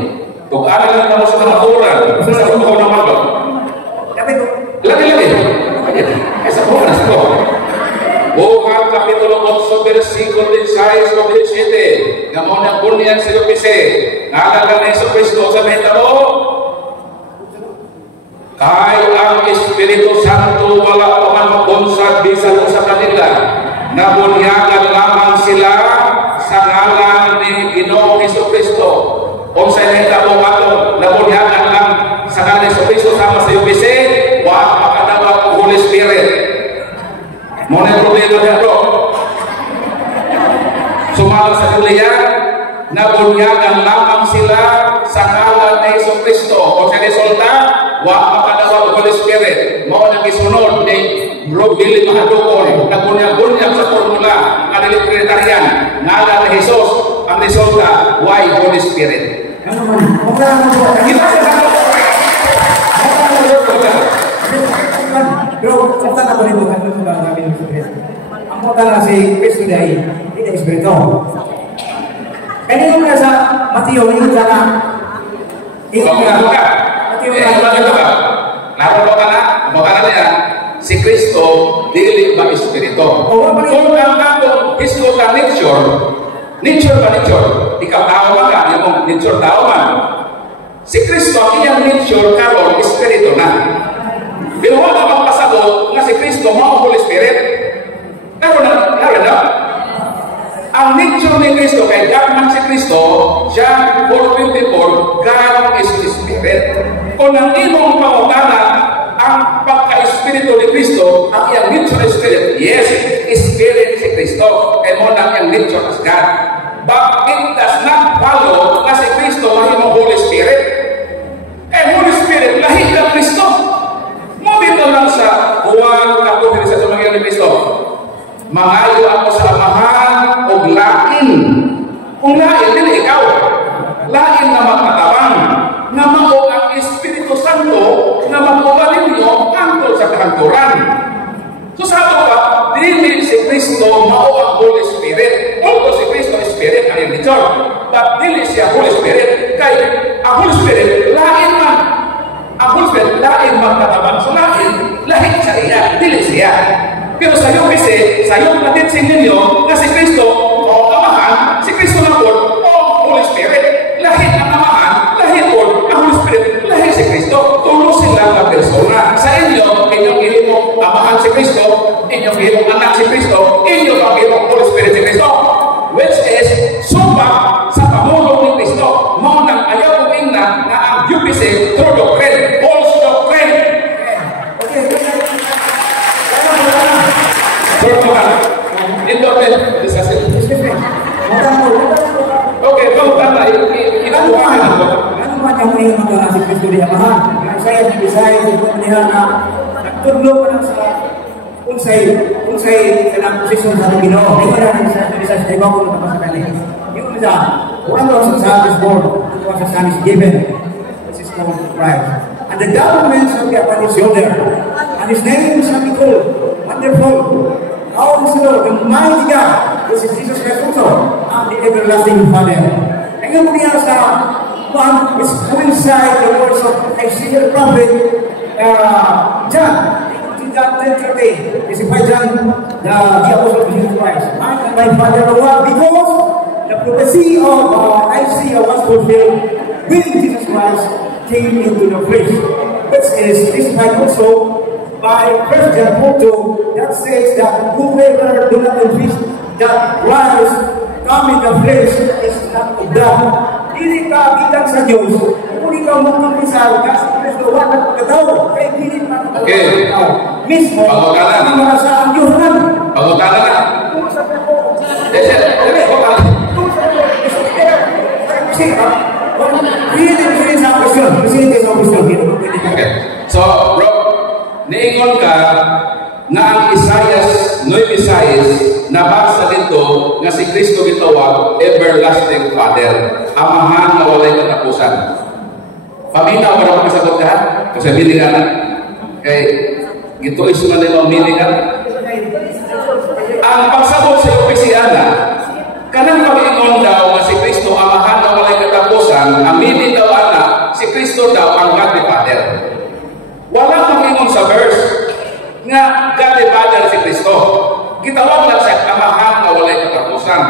Kung alam lang mo sa kamaturan, sa ko na malo. Lagi. Esa po na sa ko. Bukan Kapitulo 8, versikulo 16 o 17. Nga mao na bunyag sa UPC. Ngalan ni Jesucristo sa mahitabo. Kay ang Espiritu Santo wala pa man mabunsad bisan sa kanila. Nabunyagan lamang sila sa ngalan ni Ginoong Jesucristo. Kung sa nahitabo ato, nabunyagan lang sa ngalan ni Jesucristo sama sa UPC, wa makadawat ang Holy Spirit. Muna yung problema niya bro. Sumala sa Biblia, nabunyagan lamang sila sa ngalan ni Jesucristo. Kung sa resulta, wa makadawat ang Holy Spirit. Mao nang gisunod ni Bro Billy Mahadukol, nagbunyag-bunyag sa formula ang Trinitarian, ngalan ni Jesus, ang resulta, why Holy Spirit? Pero kung na ko nito, kung ito lang namin yung Espiritu. Ang punta na si Kristo dahil, hindi na Espiritu. Kaya nito na sa Mateo, yun sana. Laro ka na, baka niya, si Kristo, dili ba Espiritu? Kung ang atong Kristo ka nature ba nature? Ikaw tao man ka, yung nature tao man. Si Kristo, ang iyang nature karon Espiritu na. Pero wala magpasagot na si Kristo mao Holy Spirit. Pero na, ang nature ni Kristo, kay God man si Kristo, John 4:24, God is the Spirit. Kung ang imong pangutana, ang pagka-Espiritu ni Kristo, ang iyang nature Spirit, yes, Spirit si Kristo, kay mo na ang nature as God. But it does not follow na si Kristo mahimong Holy Spirit. Holy Spirit, lahi ka Kristo. Mabito lang sa Juan 4:1 sa tumangyan ni Kristo. Mangayo ako sa Amahan o lain. Kung lain, dili ikaw. Lain na magkatawan. Na mao ang Espiritu Santo na mag-ubalin niyo angkol sa kahanturan. So sa ato pa, dili si Kristo mao ang Holy Spirit. Although si Kristo Spirit ang nature, but dili siya Holy Spirit. Kay ang Holy Spirit, lain man. Ang Holy Spirit, lain magkatawan. So lahi sa iya, dili siya. Pero sa iyo kasi, sa iyo natitsing ninyo na si Kristo o Amahan, si Kristo na po o Holy Spirit. Lahi ang Amahan, lahi po ang Holy Spirit, lahi si Kristo. Tulo sila na persona. Sa inyo, inyong ihimong Amahan si Kristo, inyong ihimong Anak si Kristo, inyong ihimong Holy Spirit si Kristo. Which is, sumpa sa pamulong ni Kristo. Maunang ayaw ko ingna na ang UPC true doctrine, false doctrine. Okay, bautan na ilang buwan na ba? Ano man yung mga mga si Kristo di Amahan? Saya di Bisaya, di Pagnihan na nagtudlo pa lang sa unsay kanang posisyon sa Ginoo. Ito na sa Bisaya sa iba ko na sa kanila. Yung isa, one of the son is born, one of the son is given. This is called Christ. And the government shall be upon his shoulder, and his name shall be called Wonderful, Counselor, the Mighty God. This is Jesus Christ also, and the Everlasting Father. Ngayon mo niya sa one is coincide the words of Isaiah the prophet John. John 10:30. This is by John, the apostle of Jesus Christ. I and my Father are one, because the prophecy of Isaiah was fulfilled when Jesus Christ came into the flesh. Which is described also by 1 John 2 that says that whoever do not believe that Christ come in the flesh is not of God. Dili ka kitang sa Diyos, kung ikaw magpapisa ka sa Kristo, wala kagadaw, kaya dili pa Okay. mismo, ang marasa ang Diyos lang. Pagkakala na. Kung sa Kristo, Okay. So, Rob, niingon ka na ang Isaias 9:6 nabasa dito nga si Kristo gitawag everlasting Father, amahan na walay katapusan. Paminaw para makasagot ka? Kasi biling ka na. Kay gito iso na nila umiling ka. Ang pagsagot sa opisiyana, kanang pag-ingon daw nga si Kristo amahan na walay katapusan, aminin daw ana, si Kristo daw ang God the Father. Wala pag-ingon sa verse nga God the Father si Kristo. Gitawag lang sa amahan na walay katapusan.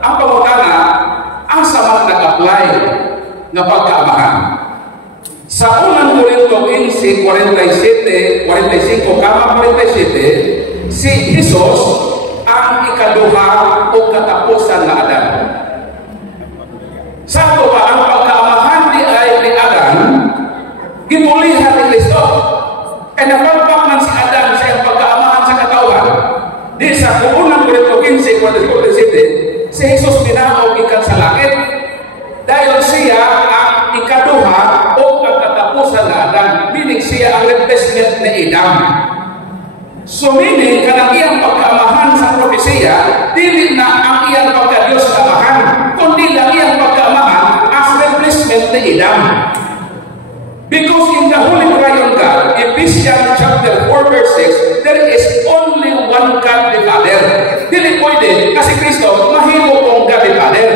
Ang pangutana, ang sama nag-apply na pagkaamahan. Sa unang Korinto 15, 47, 47, si Jesus ang ikaduha o katapusan na Adan. Sa ito ba, ang pagkaamahan ni Adan, gimulihan ni Kristo. Kaya napalpak man si Adan sa iyang pagkaamahan sa katawan. Di sa unang Korinto 15, 47, si Jesus minaog ikan sa langit. Dahil siya ang ikaduha o ang katapusan na Adan, meaning siya ang replacement ni Adam. So meaning, kanang iyang pagkaamahan sa propesya, dili na ang iyang pagka-Diyos na amahan, kundi lang iyang pagkaamahan as replacement ni Adam. Because in the Holy Triune God, Ephesians chapter 4 verse 6, there is only one God the Father. Dili pwede, kasi Kristo, mahimo kong God the Father.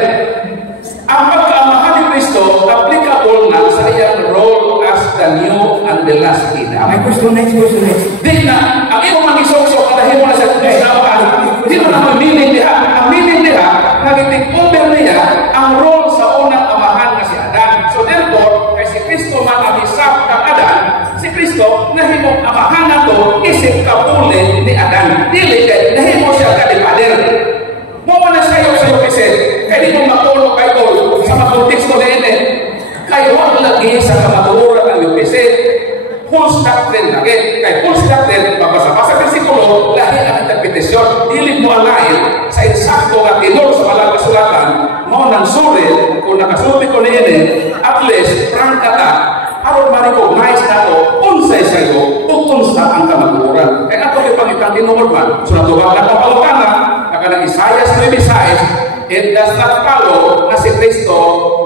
Ang pagkaamahan ni Kristo, applicable na sa iyang role as the new and the last Adam. May question next. Di na, ang iyong mag-isok-sok, kalahin mo na sa kasamaan, di mo na mamilin diha. Ang milin diha, nag-take over niya ang role sa unang amahan na si Adan. So therefore, kay si Kristo manamisap kang Adan, si Kristo, nahimong amahan na to, isip kapuli ni Adan. Dili kay, nahimo siya kalipader. Mo na sa'yo kasi, kaya di mo makulong kay Paul sa makonteksto na ini. Kaya huwag lagi sa kamaturan ng UPC. False doctrine lagi. Kaya false doctrine, pagbasa-basa versikulo, lahi ang interpretasyon. Dili mo alain sa insakto at tinor sa malang kasulatan, mo nang sulit, kung nakasulit ko na ini, at least, prangka ta, aron ma-recognize na to, unsay sa'yo, utunsa ang kamaturan. Kaya ato yung pangitang tinumod man, so natubag na kapalutana, ng Isaiah 9:6, it does not follow na si Kristo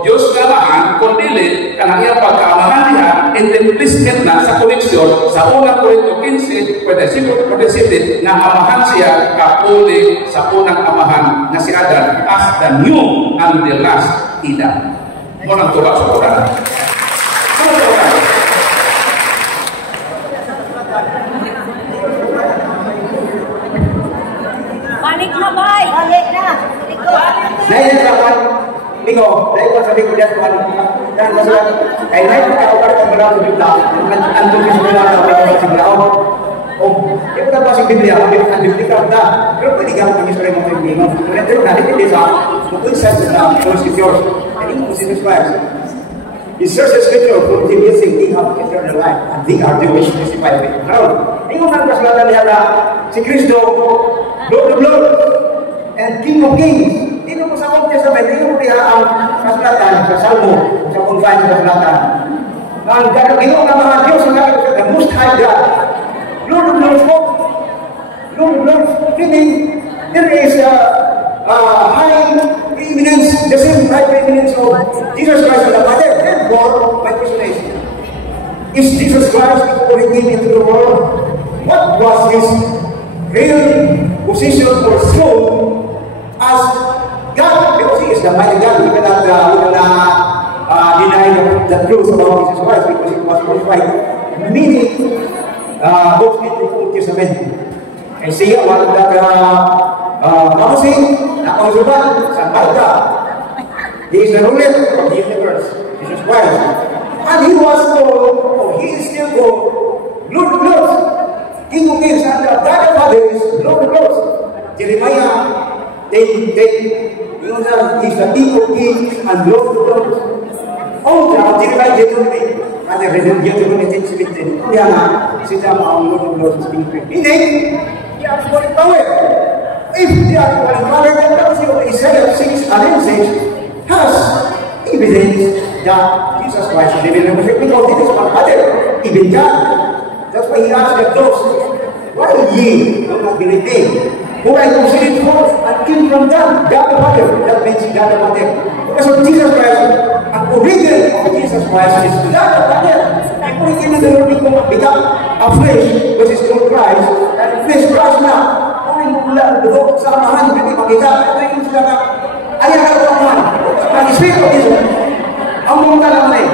Diyos na amahan, kundi kanang iyang pagkaamahan niya in the replacement na sa koneksyon sa unang Korinto 15, 47, na amahan siya kapuli sa unang amahan na si Adan as the new and the last Adam. Munang tubag sa Quran. Balik na, bay! Balik na! Dahil sa kawan, Miko, dahil ko sabi ko dyan kung ano, dan masulat, kaya na ito kakawar ang malaw sa Biblia, ang tulis mo lang sa Biblia sa Biblia, o, di ko tapos yung Biblia, ang Biblia ka, pero pwede ka kami sa mga Biblia, pero dahil sa, kung sa First Scriptures, and in Jesus Christ, he searches Scripture for convincing they have eternal life, and they are the wish specified with crown. Ngayon ang kasulatan niya na si Kristo, Lord of Lords, and King of Kings. Dito mo sa Old Testament, dito mo kaya ang kasulatan sa Salmo, sa confines sa kasulatan. Ang gagawin ng mga Diyos ang gagawin the Most High God. Lord of Lords po. Lord of Lords, meaning there is a high preeminence, the same high preeminence of Jesus Christ and the Father. Therefore, my question is Jesus Christ before he came into the world, what was his real position or throne as God? Because he is the mighty God. We cannot deny the truth about Jesus Christ because he was crucified. Meaning, both in the Old Testament. Isaiah, one of that promising, nakausuban sa Balta. He is the ruler of the universe, Jesus Christ. And he was called, or he is still called, Lord of Lords, King of Kings, and the God of Fathers, Lord of Lords. Jeremiah, he's the King of Kings and Lord of Lords. All the Jeremiah Deuteronomy, and the Deuteronomy 10:17. Kaya nga, sila ang Lord of Lords, King of Kings. Meaning, he has full power. If they are full power, then Isaiah 6:6 has evidence that Jesus Christ is the living God. Because this is one other, even God. That's why he asked the those, why ye do not believe me? Who I consider forth and came from them, God the Father. That means God the Father. Because of Jesus Christ, ang origin of Jesus Christ is God the Father. Ang origin ng Lord ko become a flesh, which is called Christ, and flesh Christ na. Kung yung mula, dugo, samahan, hindi makita, ito yung sila na, ayaw ka ito naman. Ang Espiritu of Jesus, ang mga naman eh,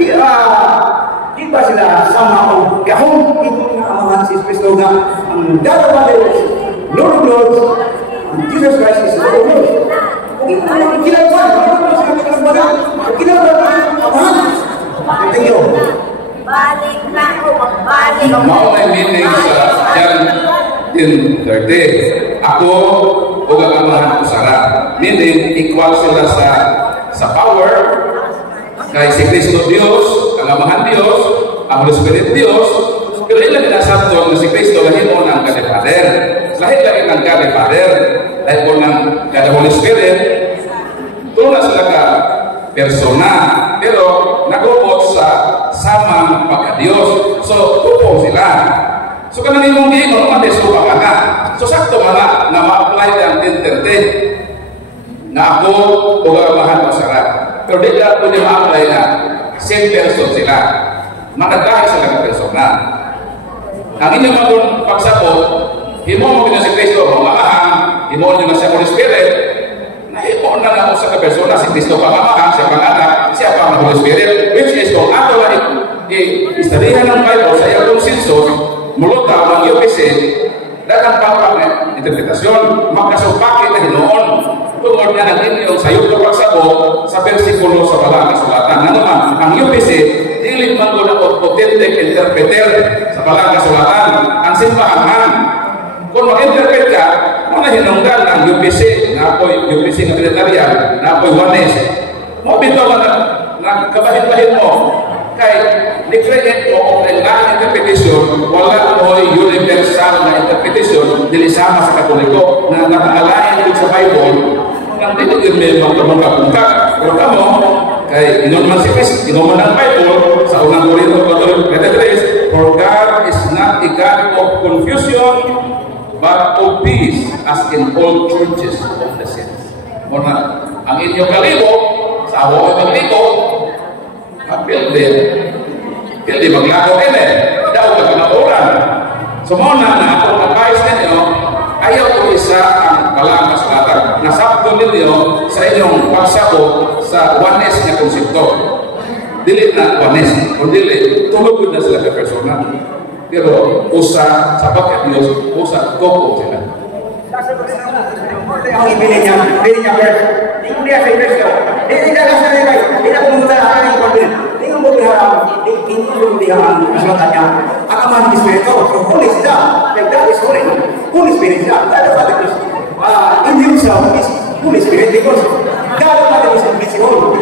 di ba sila sama o gahong itong amahan si Kristo na ang God of Father, Lord of Lords, and Jesus Christ is Lord of Lords. Kung kinagawa, amahan. Thank you. Balik na ako, balik. Mao na meaning sa John 10:30. Ako o gagamahan ko sara. Meaning equal sila sa power kay si Kristo Dios, ang amahan Dios, ang Holy Spirit Dios. Pero ilang nasabton na si Kristo lahi mo ng God the Father. Lahi lang ng God the Father. Lahi mo ng God the Holy Spirit. Doon na sila ka persona, pero nagubot sa samang pagka-Diyos. So, tupo sila. So, kanang imong giingon, madeso ka na. So, sakto na ma-apply ang 10:30 na ako o gagamahan ko sarap. Pero di ka pwede ma-apply na same person sila. Managkahi sila ng persona. Ang inyong mga pagsapot, himo mo si Kristo, mamahang, himo nyo na siya Holy Spirit, nahimo na nga sa persona, si Kristo pamamahang, siya panganak, siya pang Holy Spirit, which is kung ato na istadihan ng Bible sa iyong sensus, mulutaw ng UPC, dagang pangpang interpretasyon, magkasupakit na hinoon, tungod nga ng inyong sayop na pagsabot sa versikulo sa walang kasulatan. Na naman, ang UPC, dilit man ko na authentic interpreter sa walang kasulatan, ang simbahan. Kung mag-interpret ka, mga hinunggan ng UPC, na ako'y UPC na Trinitarian, na ako'y Juanes, mo bito na kabahin-bahin mo, kay ni-create mo ang interpretation, wala mo'y universal na interpretation, nilisama sa Katoliko, na nakakalain din sa Bible, nang hindi may magkabungka-bungka. Pero kamo, kay inuman si Christ, inuman ng Bible, sa unang Korinto 4:23, for God is not a God of confusion, but of peace, as in all churches of the saints. Muna, ang inyong kalibo, sa awa ko kalibo, pildi maglago ele, daw ka pinaturan. So muna na akong advice ninyo, ayaw ko isa ang balang kasulatan. Nasabto ninyo sa inyong pagsabot sa oneness na konsepto. Dili na oneness, kundi tulog na sila ka persona. Pero usa sa pagka-Diyos, usa koko sila. Ang ibili niya first. Hindi niya sa Kristo. Hindi niya sa Kristo. Hindi niya pumunta sa aking kontin. Hindi niya bumihang kasulatan niya. Ang amahan ng Espiritu. So, Holy sila. God is holy. Holy Spirit sila. God the Father is in himself is Holy Spirit because God the Father is invisible.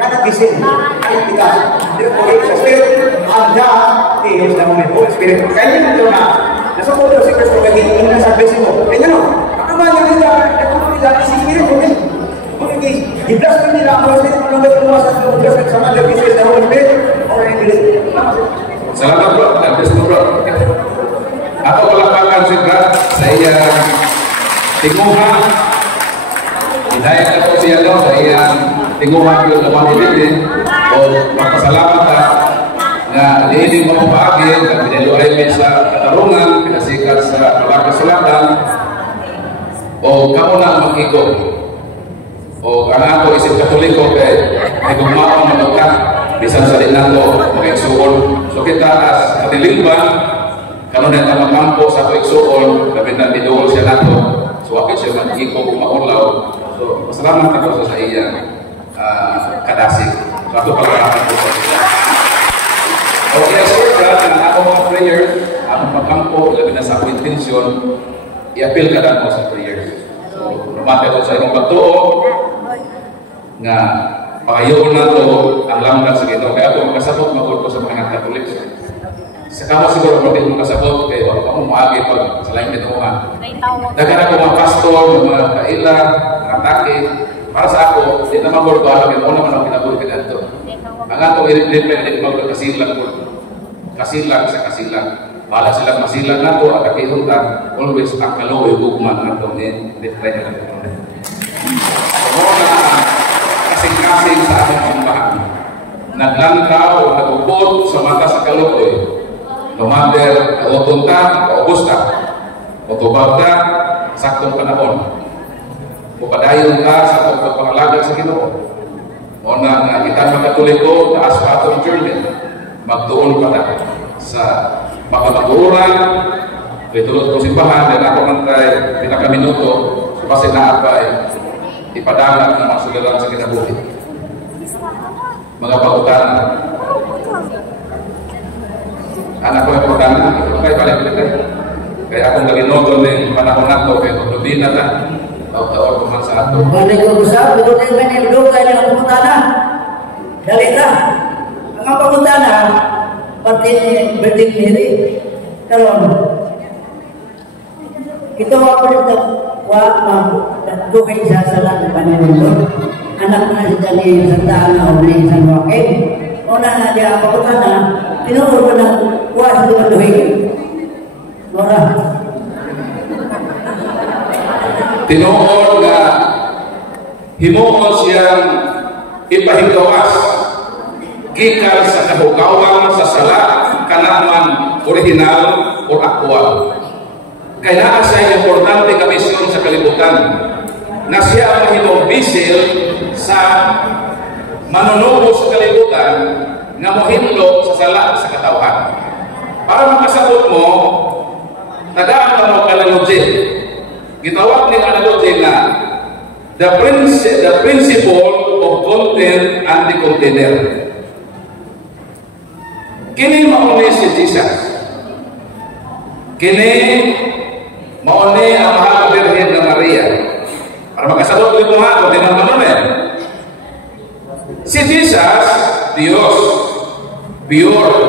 Cannot be seen. Cannot be touched. Therefore, he is a Spirit. And God is the Holy Spirit. Kaya yun ito na nasa puto si Kristo kaya hindi na sa besi mo. Kaya gano'n. Ang nila, si Spirit mo rin. I-bless mo nila ang Holy Spirit. Kung nang gano'n sa bless sa mga pieces ng Holy Spirit, okay, bilis. Salamat bro, labis mo bro. Ako palakpakan si Brad sa iyang tinguhan. Hidayat ako siya daw sa iyang tinguhan yung kapatid o magpasalamat na liining mo paagin na pinaluay mo sa katarungan, pinasikat sa walang kasulatan o kamo na mag-ikot o ang ako isip Katoliko kay gumawa magkak bisan sa din nato mag-iksuon. So kita as katilingban karon na makampo sa iksuon kapit na tinuol siya nato so akit siya mag-ikot maulaw. So masalamat ako sa iya kadasig. So ato pagkakaroon ko sa sila. Okay, sure ka, ang ako mga prayer, ang pagkampo, labi na sa ako intensyon, i-appeal ka lang mo sa prayers. So, lumate ko sa imong pagtuo, nga pakayoon na to ang lamdag sa Ginoo. Kaya ako makasabot magod ko sa mga Katolik. Sa kamo siguro hindi mo makasabot, kaya ako mo maagi pag sa laing Ginoo. Dagan ako mga pastor, mga kaila, mga taki, para sa ako, hindi naman ko ba kami mo naman ang kinabuhi ka dito. Ang atong i-depend magod kasilang ko. Kasilang sa kasilang. Bala silang masilang nato at kakihunta, always ang kaloy ugman nato ni defend na ito. Kasing-kasing sa ating simbahan. Naglangkaw o nagubod sa mata sa kalukoy. Lumander, kautong ka, kaubos ka. Utubag ka, saktong panahon. Upadayon ka sa pagpapangalaga sa Ginoo. O na kita magkatuliko, taas pa atong journey. Magtuon pa na sa makapaturan, itulot ko simbahan, dan ako nantay pinakaminuto, so kasi naapay, ipadagat ng mga suliran sa kinabuhi. Mga pagutana. Anak ko yung pagutana, kaya balik-balik. Kaya akong naginoto ng panahon na ito, kaya tutubi na na, taon-taon kuman sa ato. Balik ko usap, tututin ka niya, doon kayo ng pagutana. Dalita. Ang pagutana, pati ni Berting Miri, karon ito ako dito, dukay sa salat ng Panginoon. Anak na si Dali Santa Ana o ni San Joaquin. Una na diya ako na, tinuro ko ng kuwas di maduhin. Mora. Tinuod na himuon siyang ipahinggawas gikan sa kahugawan sa sala kanaman original o aktwal. Kaya siya importante ka misyon sa kalibutan na siya ang mahimong bisil sa manunubo sa kalibutan na mohimlo sa sala sa katawhan. Para makasabot mo, tagaan ka mo analogy. Gitawag ng analogy na the principle of content and the container. Kini mauni si Jesus. Kini mauni ang mahal Birhen na Maria. Para makasabot ko ha, kung tinang si Jesus, Diyos, pure,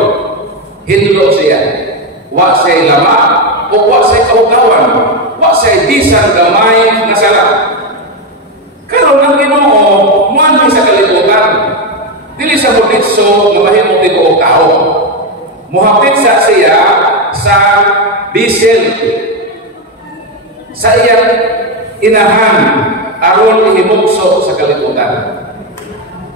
hinlo siya. Wa siya'y lama, o wa siya'y kaugawan, wa siya'y bisan gamay na sala. Karon ang Ginoo, muan sa kalibutan. Dili sa muditso na mahimong tibuok tao. Muhapit sa siya sa bisil. Sa iyang inahan aron ihimugso sa kalibutan.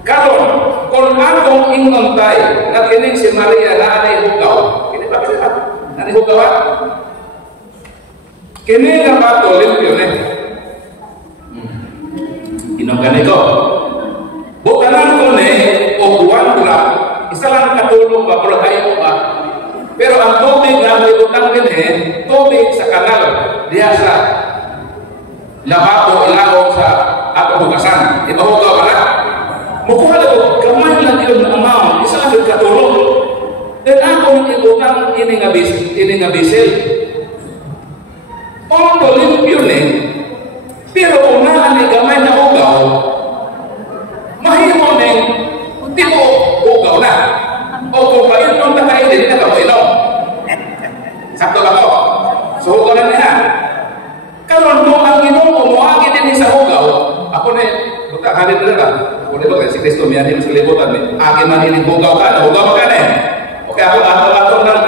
Karon, kung akong ingontay na kining si Maria na anay hugaw, kini ba siya? Anay hugawan? Kini nga bato, limpyo na. Inong ganito. Bukanan ko ni o 1 gram, isa lang katulong ba, pero kayo ba? Pero ang tubig na may utang din tubig sa kanal, diya sa lababo, ilawang sa ato bukasan. Ipahugaw ka na. Mukuha na ko, kamay lang yun na amount, isa lang katulong. Then ako yung ibutang ini nga bisil. Although limpyo ni, pero kung naanay gamay na ugaw, mahimo ning di mo ugaw na. O kung painom na kayo din, na inom. Sakto ba ko? So ugaw na niya. Karon mo ang Ginoo mo agi din sa ugaw. Ako na buta halin na lang. Ako na si Kristo miyan sa libutan ni. Agi man ini ugaw ka, ugaw ka na. Okay, ako ato nang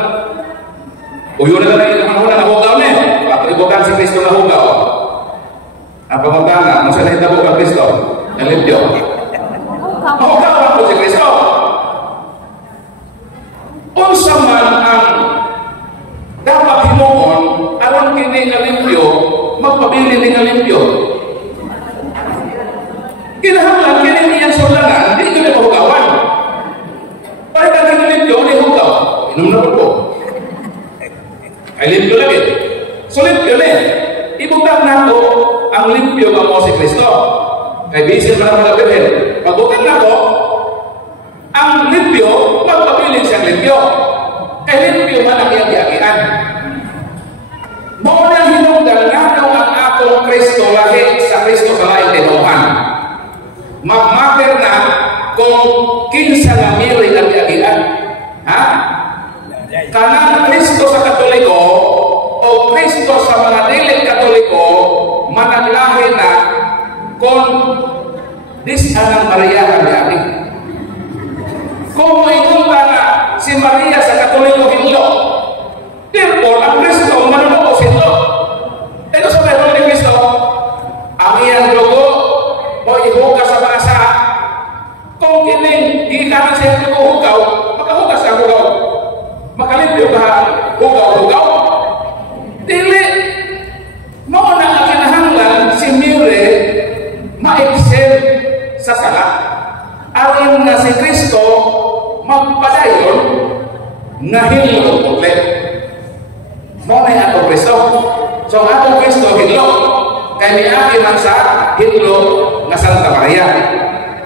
uyo na lang ang mga ugaw na. Pag-ibutan si Kristo na ugaw. Ang pamagana, kung saan hitabo ka Kristo, nalimpyo. Mahugawan po si Kristo. Unsa man ang dapat himuon, aron kini nga limpyo, magpabili ni nga limpyo. Kinahanglan kini niyang sulanan, hindi ko na mahugawan. Pahit ang kini limpyo, hindi hugaw. Inom na po. Ay limpyo lagi. So limpyo na ibutang nato ang limpyo nga mo si Kristo. Kay bisin man ang mga Birhen. Pag kung kinsa nga miri ang iagian. Ha? Kanang Kristo sa Katoliko o Kristo sa mga dili Katoliko managlahi na kung disanang Maria ang iagi. Kung moingunta na si Maria sa Katoliko hinlo, therefore ang Kristo manunuo hinlo. Ito sa Bible ni Kristo, ang iyang dugo o ihugas sa mga sa kung kining gikan sa dugo hugaw, makahugas ang hugaw. Makalimpyo ka hugaw-hugaw. Dili mao na ang kinahanglan si Mary ma-exempt sa sala. Aron na si Kristo magpadayon na hinlo ulit. Mao na ang Kristo. So ang atong Kristo hinlo kay miagi man sa hinlo nga Santa Maria.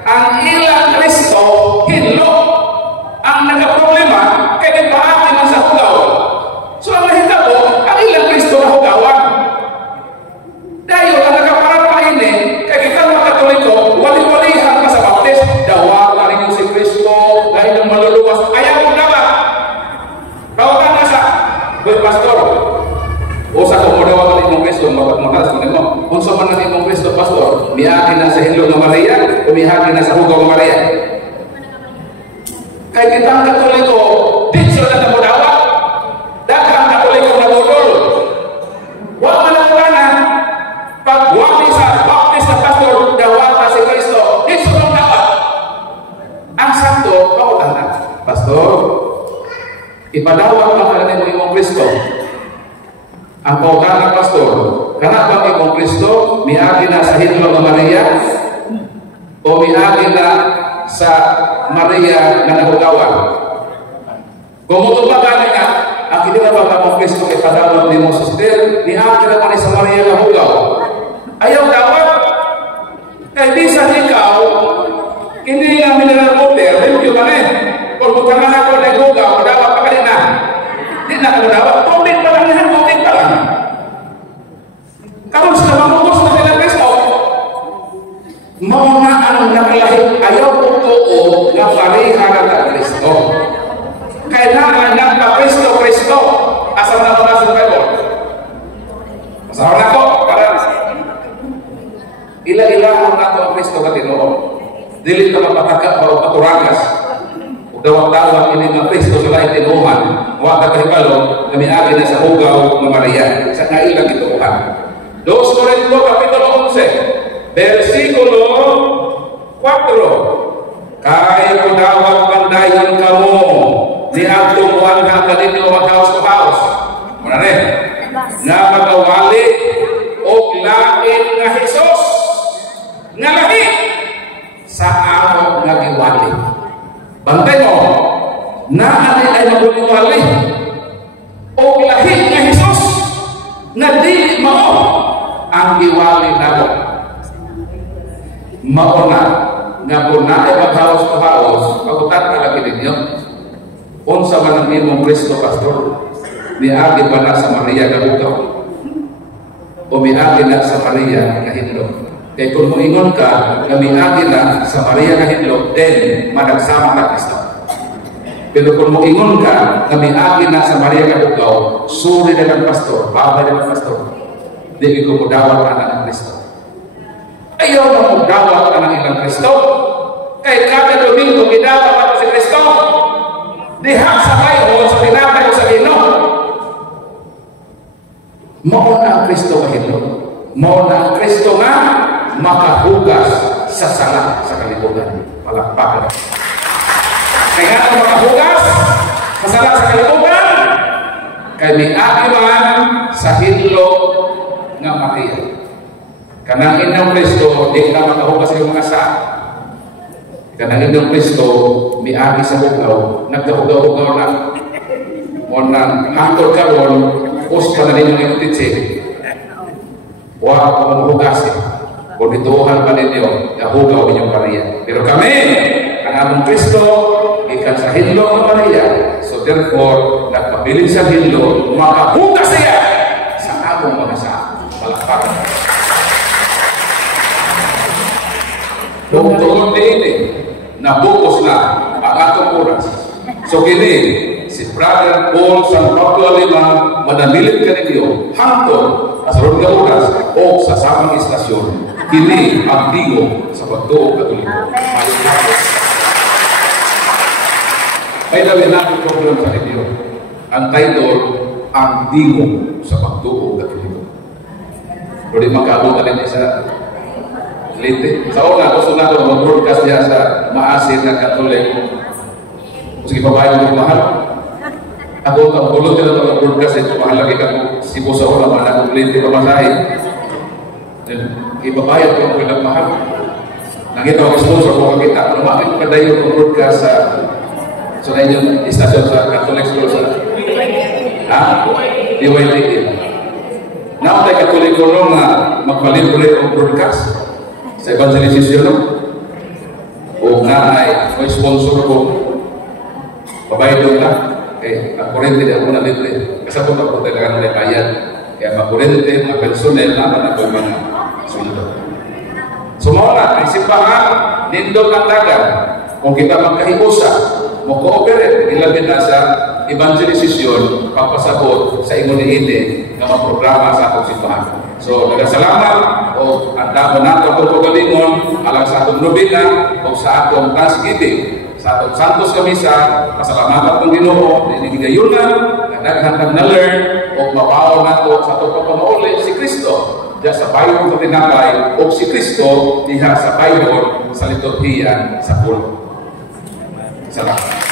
Ang ilang Kristo hinlo. Ang nagka-problema kay nagpaagi man sa hugaw. So ang nahitabo ang ilang Kristo na hugawan. Dahil ang nagkaparang kay kita mga Katoliko, wali-walihan ka sa baptis, dawagan ninyo si Kristo dahil ang maluluwas. Ayaw mo na ba? Kawagan na sa pastor. O sa kung dawagan ninyo Kristo, makalas mo nimo. Kung sa man ng Kristo, pastor, miyagi na sa Hilo ng Maria o miyagi na sa Hugaw ng Maria. Kay kita ang Katoliko, dito na namudawa, daghang Katoliko na budol. Huwag malakanan, pag wali sa baptis na pastor, dawata si Kristo, dito na dawa. Ang sakto, pautan na, pastor, ipadawat ang kananin mo imong Kristo. Ang pautan na pastor, kanabang imong Kristo, miagi na sa Hilo ng Maria, o miagi na sa Maria na nahugawan. Kung mutubagan niya, ang kinilabang ng Kristo kay padawat ni mo sister, niagi na pa sa Maria na hugaw. Ayaw dapat, kay bisan ikaw, hindi nga mineral water, review ka na eh. Kung bukangan ako na hugaw, dapat pa ka din na. Di na ka dapat, tubig pa lang yan, tubig pa lang. Karon sila mamugos na sila Kristo. Mga ang nakalahi, ayaw ko tuo na pareha na Kristo. Kailangan na Kristo, asal na mga sa Bible. Masawa na ko, para ila-ilahan na ito ang Kristo katinoon. Dili ka mapataka o paturagas. O dawat-dawat ini ng Kristo sa lahat tinuman. Huwag ka kahibalo na miagi na sa hugaw ng Maria. Sa kailang ituuhan. 2 Corinto Kapitulo 11, versikulo 4. Kaya kung dawat pandayon ka mo, ni agtumuan ka kaninyo magkaos-kaos. Muna rin, nga magawali o lain nga Jesus, nga lahi sa ako nga giwali. Bantay mo, na ay maguliwali o lahi nga Jesus, na di mo ang giwali na mo. Mauna nga kung na ay maghaos-kaos, pagutat na lagi ninyo. Unsa man ang imong Kristo, pastor, miagi ba na sa Maria na hugaw? O miagi na sa Maria na hinlo? Kaya kung muingon ka na miagi na sa Maria na hinlo, then managsama ka Kristo. Pero kung muingon ka na miagi na sa Maria na hugaw, suri na ng pastor, babay na ng pastor, di ko mudawat na ng Kristo. Ayaw na mudawat na ng ilang Kristo. Kaya kada Domingo, gidawat si Kristo. Diha sa kayo sa tinatay sa Ginoo. Mao na ang Kristo kahilo. Mao na ang Kristo nga makahugas sa sala sa kalibutan. Palakpakan. Kaya nga makahugas sa sala sa kalibutan, kay miagi man sa hinlo nga Maria. Kanang inang Kristo, di na makahugas sa mga sa. Kanang inang Kristo, miagi sa hugaw, nagkahugaw-hugaw na. O nang hangtod karon, uspa na ninyo yung titsig. Huwag ko mahugasin. Kung dituhan pa ninyo, nahugaw ninyong Maria. Pero kami, ang among Kristo, ikan sa hinlo ng Maria. So therefore, nagpabiling sa hinlo, makahugas siya sa among mga sa palakpakan. Kung tulong din nabukos na ang atong oras. So kini si Brother Paul San Pablo Alemang manamilit kaninyo hangtod sa ron nga oras o sa samang istasyon. Kini ang digo sa pagtuo Katoliko. May dawin natin program sa inyo. Ang title, ang digo sa pagtuo Katoliko. Pero di magkaabot na rin sa late. Sa una, gusto na ito mag-broadcast niya sa maasin ng Katolik. Sige, babae mo mahal. Ako, ang bulot nila ito mag-broadcast ito, mahal lagi ka sipo sa una, mahal akong late pamasahin. Ibabayad ko ang pinagmahal. Nakita ko sponsor ko kakita. Lumapit ko kada yung broadcast sa inyong istasyon sa Catholic School sa DYTE. Now, tayo Catholic ko nung magpalibre ang broadcast sa evangelization o nga ay may sponsor ko babayad doon lang. Ang kurente di ako na libre. Kasi ako po talaga na bayad. Kaya makurente, mga personel, naman ako mga sundo. So muna, ang simbahan, nindot ang dagat. Kung kita magkahiusa, mo-cooperate, ilagin na sa evangelization, pagpasabot sa imuniite na magprograma sa atong simbahan. So, nagasalamat o ang damo nato itong pagalingon alang sa atong nobena o sa atong thanksgiving sa atong Santos Kamisa, pasalamatan ng Ginoo, dinigayunan, naghandang na-learn o mabaw nato sa atong pagpamauli si Kristo diya sa bayon sa tinapay o si Kristo diha sa bayon sa liturhiya sa pulo. Salamat.